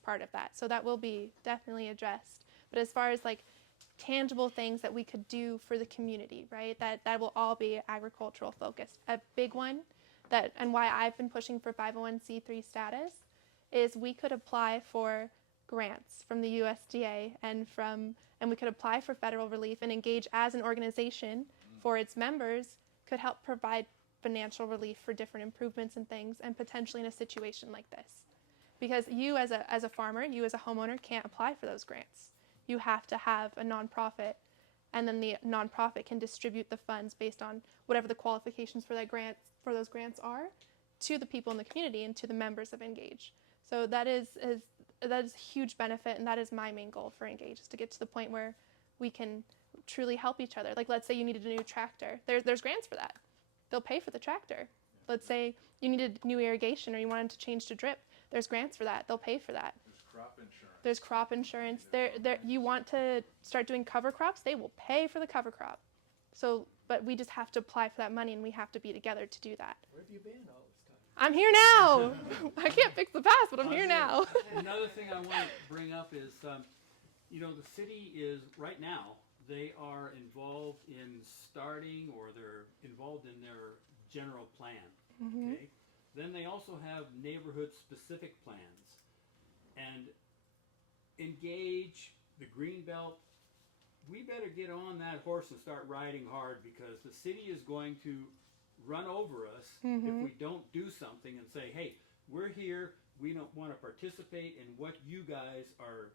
part of that. So that will be definitely addressed. But as far as like tangible things that we could do for the community, right? That will all be agricultural focused. A big one and why I've been pushing for 501c3 status is we could apply for grants from the USDA and we could apply for federal relief, and En-Gage as an organization for its members could help provide financial relief for different improvements and things, and potentially in a situation like this. Because you as a farmer, you as a homeowner can't apply for those grants. You have to have a nonprofit, and then the nonprofit can distribute the funds based on whatever the qualifications for those grants are to the people in the community and to the members of En-Gage. So that is a huge benefit, and that is my main goal for En-Gage, is to get to the point where we can truly help each other. Like, let's say you needed a new tractor. There's grants for that. They'll pay for the tractor. Let's say you needed new irrigation or you wanted to change to drip. There's grants for that. They'll pay for that. There's crop insurance. You want to start doing cover crops, they will pay for the cover crop. So, but we just have to apply for that money, and we have to be together to do that. Where have you been all this time? I'm here now. I can't fix the past, but I'm here now. Another thing I want to bring up is, the city is, right now, they are involved in starting, or they're involved in their general plan, okay? Then they also have neighborhood-specific plans. And En-Gage, the Greenbelt, we better get on that horse and start riding hard, because the city is going to run over us if we don't do something and say, hey, we're here, we don't want to participate in what you guys are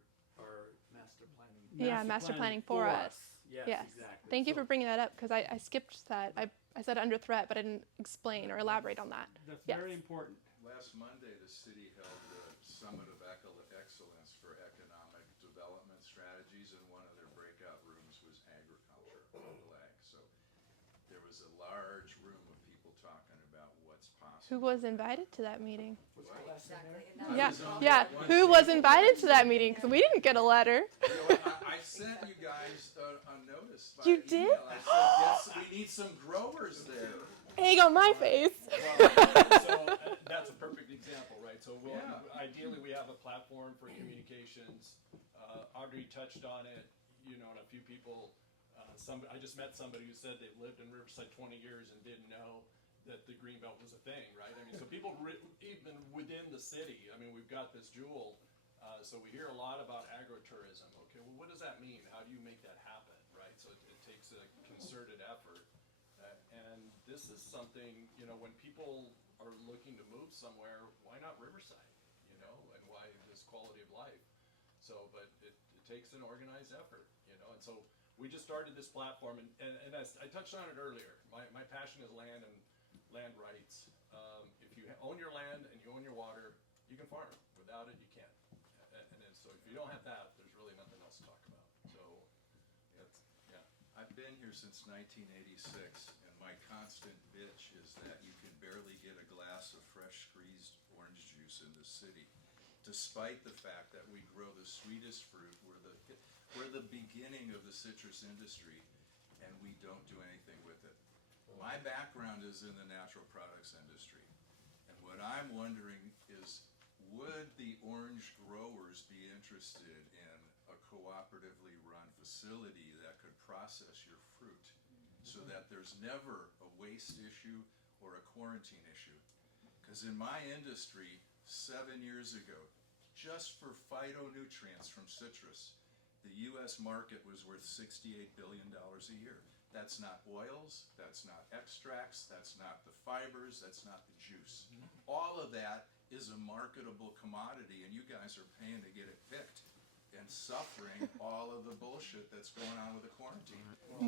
Master planning. Master planning for us. Yes, exactly. Thank you for bringing that up, because I skipped that. I said under threat, but I didn't explain or elaborate on that. That's very important. Last Monday, the city held the Summit of Excellence for Economic Development Strategies, and one of their breakout rooms was agriculture, local ag. So there was a large room of people talking about what's possible Who was invited to that meeting? Exactly. Yeah, yeah. Who was invited to that meeting? Because we didn't get a letter. I sent you guys a notice by You did? email. I said, yes, we need some growers there. Egg on my face. So that's a perfect example, right? So ideally we have a platform for communications. Audrey touched on it, and a few people. I just met somebody who said they've lived in Riverside 20 years and didn't know that the Greenbelt was a thing, right? I mean, so people even within the city. I mean, we've got this jewel. So we hear a lot about agritourism. Okay, well, what does that mean? How do you make that happen, right? So it takes a concerted effort. And this is something, when people are looking to move somewhere, why not Riverside, and why this quality of life? So, but it takes an organized effort, and so we just started this platform, and as I touched on it earlier, my passion is land and land rights. If you own your land and you own your water, you can farm. Without it, you can't. And so if you don't have that, there's really nothing else to talk about. So that's, yeah. I've been here since 1986, and my constant bitch is that you can barely get a glass of fresh squeezed orange juice in the city, despite the fact that we grow the sweetest fruit. We're the beginning of the citrus industry, and we don't do anything with it. My background is in the natural products industry, and what I'm wondering is, would the orange growers be interested in a cooperatively run facility that could process your fruit so that there's never a waste issue or a quarantine issue? Because in my industry, 7 years ago, just for phytonutrients from citrus, the U.S. market was worth $68 billion a year. That's not oils, that's not extracts, that's not the fibers, that's not the juice. All of that is a marketable commodity, and you guys are paying to get it picked and suffering all of the bullshit that's going on with the quarantine.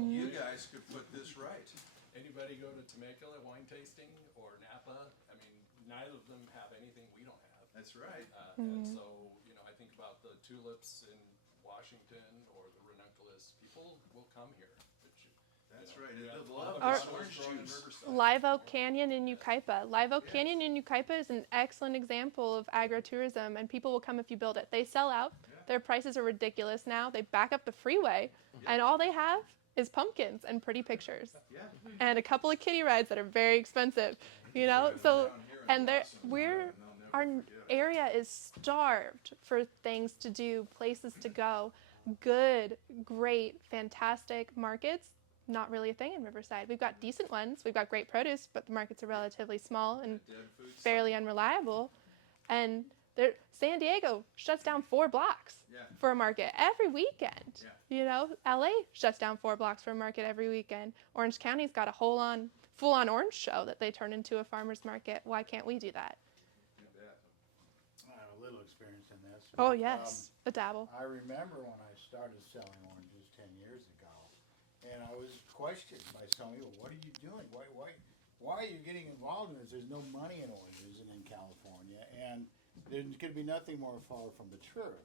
You guys could put this right. Anybody go to Temecula wine tasting or Napa? I mean, neither of them have anything we don't have. That's right. And so, I think about the tulips in Washington or the ranunculus. People will come here. That's right. The love Our- is orange juice. Live Oak Canyon in Yucaipa. Live Oak Canyon in Yucaipa is an excellent example of agritourism, and people will come if you build it. They sell out. Their prices are ridiculous now. They back up the freeway, and all they have is pumpkins and pretty pictures, and a couple of kiddie rides that are very expensive. So, and our area is starved for things to do, places to go, good, great, fantastic markets. Not really a thing in Riverside. We've got decent ones. We've got great produce, but the markets are relatively small and fairly unreliable. And San Diego shuts down 4 blocks for a market every weekend. LA shuts down 4 blocks for a market every weekend. Orange County's got a full-on orange show that they turn into a farmer's market. Why can't we do that? I have a little experience in this. Oh, yes, a dabble. I remember when I started selling oranges 10 years ago, and I was questioned by some people, what are you doing? Why are you getting involved in this? There's no money in oranges in California, and there could be nothing more far from the truth.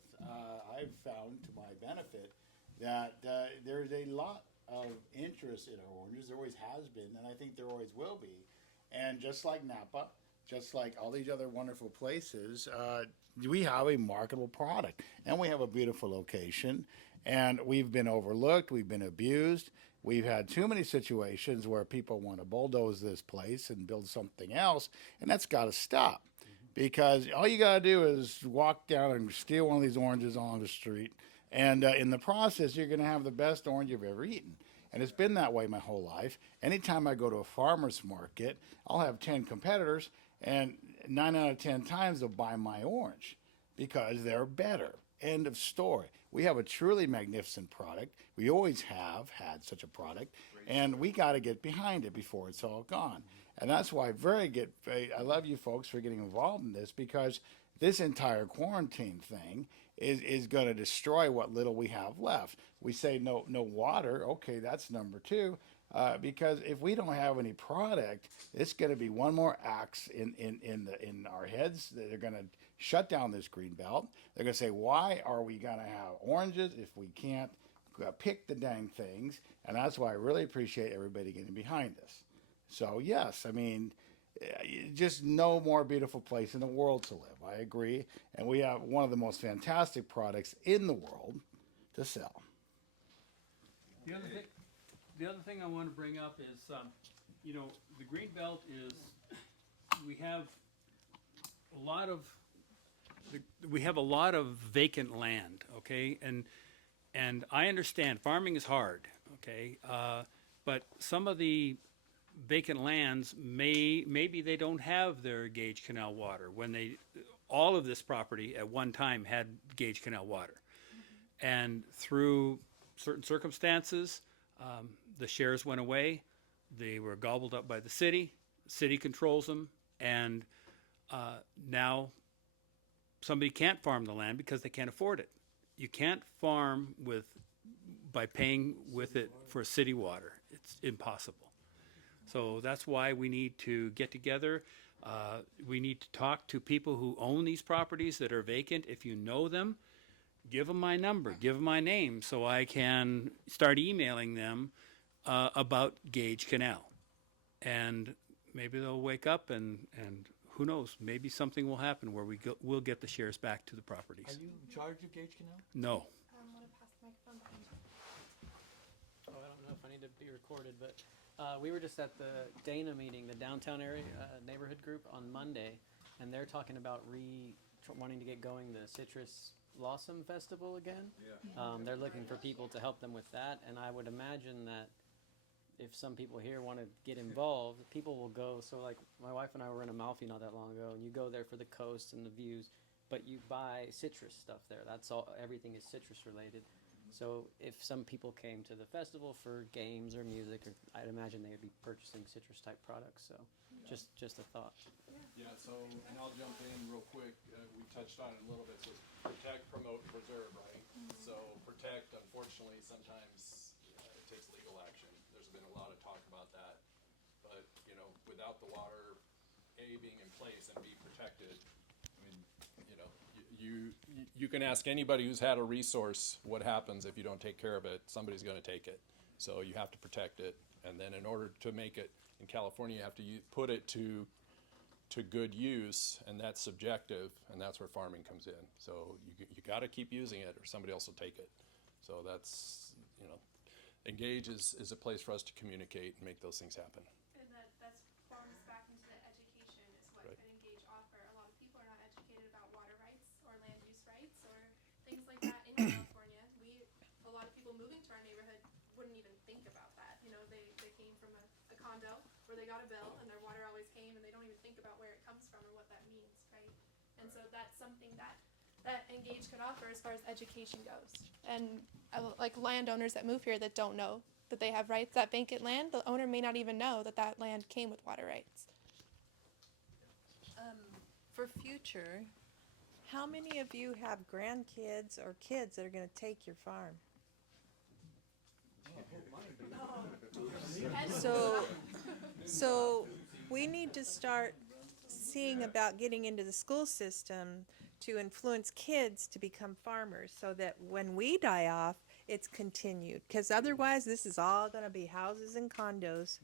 I've found, to my benefit, that there's a lot of interest in our oranges. There always has been, and I think there always will be. And just like Napa, just like all these other wonderful places, we have a marketable product, and we have a beautiful location, and we've been overlooked, we've been abused. We've had too many situations where people want to bulldoze this place and build something else, and that's got to stop. Because all you got to do is walk down and steal one of these oranges on the street, and in the process, you're going to have the best orange you've ever eaten. And it's been that way my whole life. Anytime I go to a farmer's market, I'll have 10 competitors, and 9 out of 10 times they'll buy my orange because they're better. End of story. We have a truly magnificent product. We always have had such a product, and we got to get behind it before it's all gone. And that's why I love you folks for getting involved in this, because this entire quarantine thing is going to destroy what little we have left. We say no water. Okay, that's number 2. Because if we don't have any product, it's going to be one more axe in our heads. They're going to shut down this green belt. They're going to say, why are we going to have oranges if we can't pick the dang things? And that's why I really appreciate everybody getting behind this. So yes, I mean, just no more beautiful place in the world to live. I agree. And we have one of the most fantastic products in the world to sell. The other thing I want to bring up is, you know, the green belt is, we have a lot of vacant land, okay, and I understand farming is hard, okay, but some of the vacant lands maybe they don't have their Gage Canal water when all of this property at one time had Gage Canal water, and through certain circumstances, the shares went away. They were gobbled up by the city. City controls them, and now somebody can't farm the land because they can't afford it. You can't farm by paying with it for city water. It's impossible. So that's why we need to get together. We need to talk to people who own these properties that are vacant. If you know them, give them my number, give them my name, so I can start emailing them about Gage Canal. And maybe they'll wake up and who knows, maybe something will happen where we'll get the shares back to the properties. Are you in charge of Gage Canal? No. I want to pass the microphone behind you. Oh, I don't know if I need to be recorded, but we were just at the Dana meeting, the downtown area neighborhood group on Monday, and they're talking about wanting to get going the Citrus Blossom Festival again. Yeah. They're looking for people to help them with that, and I would imagine that if some people here want to get involved, people will go. So like my wife and I were in Amalfi not that long ago, and you go there for the coast and the views, but you buy citrus stuff there. That's all, everything is citrus related. So if some people came to the festival for games or music, I'd imagine they would be purchasing citrus type products. So just a thought. Yeah, so, and I'll jump in real quick, we touched on it a little bit, so it's protect, promote, preserve, right? So protect, unfortunately, sometimes it takes legal action. There's been a lot of talk about that, but, you know, without the water, A, being in place and B, protected, I mean, you know. You can ask anybody who's had a resource what happens if you don't take care of it. Somebody's going to take it. So you have to protect it. And then in order to make it in California, you have to put it to good use, and that's subjective, and that's where farming comes in. So you got to keep using it or somebody else will take it. So that's, you know, En-Gage is a place for us to communicate and make those things happen. And that's farms back into the education is what Right. En-Gage offer. A lot of people are not educated about water rights or land use rights or things like that in California. A lot of people moving to our neighborhood wouldn't even think about that. You know, they came from a condo where they got a bill and their water always came, and they don't even think about where it comes from or what that means, right? And so that's something that En-Gage could offer as far as education goes. And like landowners that move here that don't know that they have rights, that vacant land, the owner may not even know that that land came with water rights. For future, how many of you have grandkids or kids that are going to take your farm? So we need to start seeing about getting into the school system to influence kids to become farmers so that when we die off, it's continued. Because otherwise, this is all going to be houses and condos.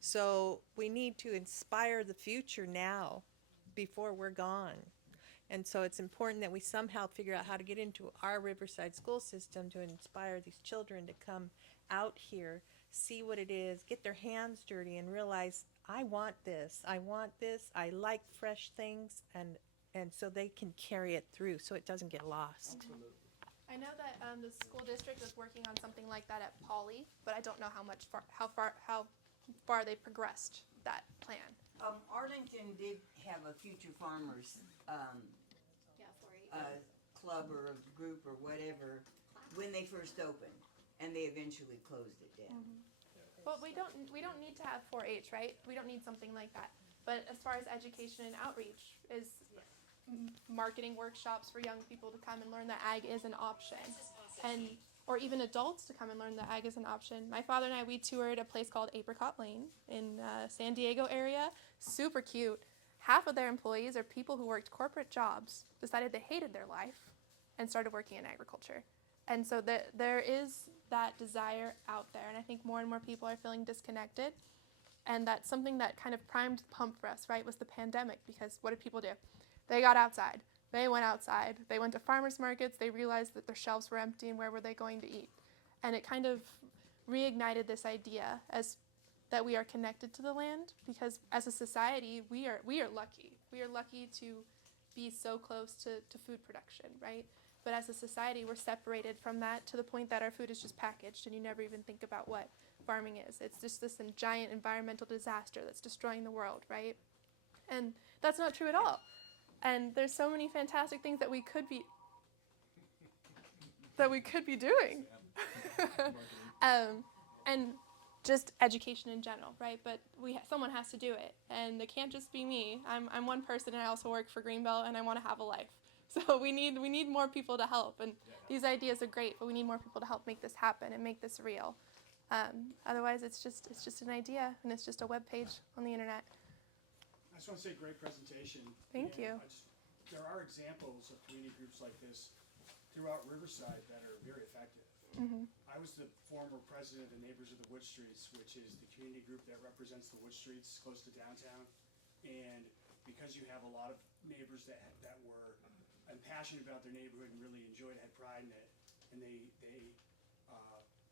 So we need to inspire the future now before we're gone. And so it's important that we somehow figure out how to get into our Riverside school system to inspire these children to come out here, see what it is, get their hands dirty, and realize, I want this, I like fresh things, and so they can carry it through so it doesn't get lost. I know that the school district is working on something like that at Poly, but I don't know how far they progressed that plan. Arlington did have a Future Farmers club or a group or whatever when they first opened, and they eventually closed it down. But we don't need to have 4-H, right? We don't need something like that. But as far as education and outreach is marketing workshops for young people to come and learn that ag is an option, or even adults to come and learn that ag is an option. My father and I, we toured a place called Apricot Lane in San Diego area. Super cute. Half of their employees are people who worked corporate jobs, decided they hated their life, and started working in agriculture. And so there is that desire out there, and I think more and more people are feeling disconnected. And that's something that kind of primed the pump for us, right, was the pandemic. Because what did people do? They got outside. They went outside. They went to farmers markets. They realized that their shelves were empty, and where were they going to eat? And it kind of reignited this idea as that we are connected to the land, because as a society, we are lucky. We are lucky to be so close to food production, right? But as a society, we're separated from that to the point that our food is just packaged, and you never even think about what farming is. It's just this giant environmental disaster that's destroying the world, right? And that's not true at all. And there's so many fantastic things that we could be doing. And just education in general, right? But someone has to do it, and it can't just be me. I'm one person, and I also work for Greenbelt, and I want to have a life. So we need more people to help, and these ideas are great, but we need more people to help make this happen and make this real. Otherwise, it's just an idea, and it's just a web page on the internet. I just want to say, great presentation. Thank you. There are examples of community groups like this throughout Riverside that are very effective. I was the former president of Neighbors of the Wood Streets, which is the community group that represents the Wood Streets close to downtown. And because you have a lot of neighbors that were passionate about their neighborhood and really enjoyed, had pride in it, and they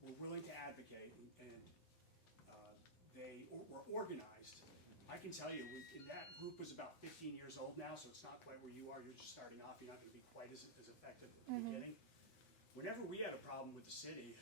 were willing to advocate, and they were organized. I can tell you, that group was about 15 years old now, so it's not quite where you are. You're just starting off. You're not going to be quite as effective at the beginning. Whenever we had a problem with the city,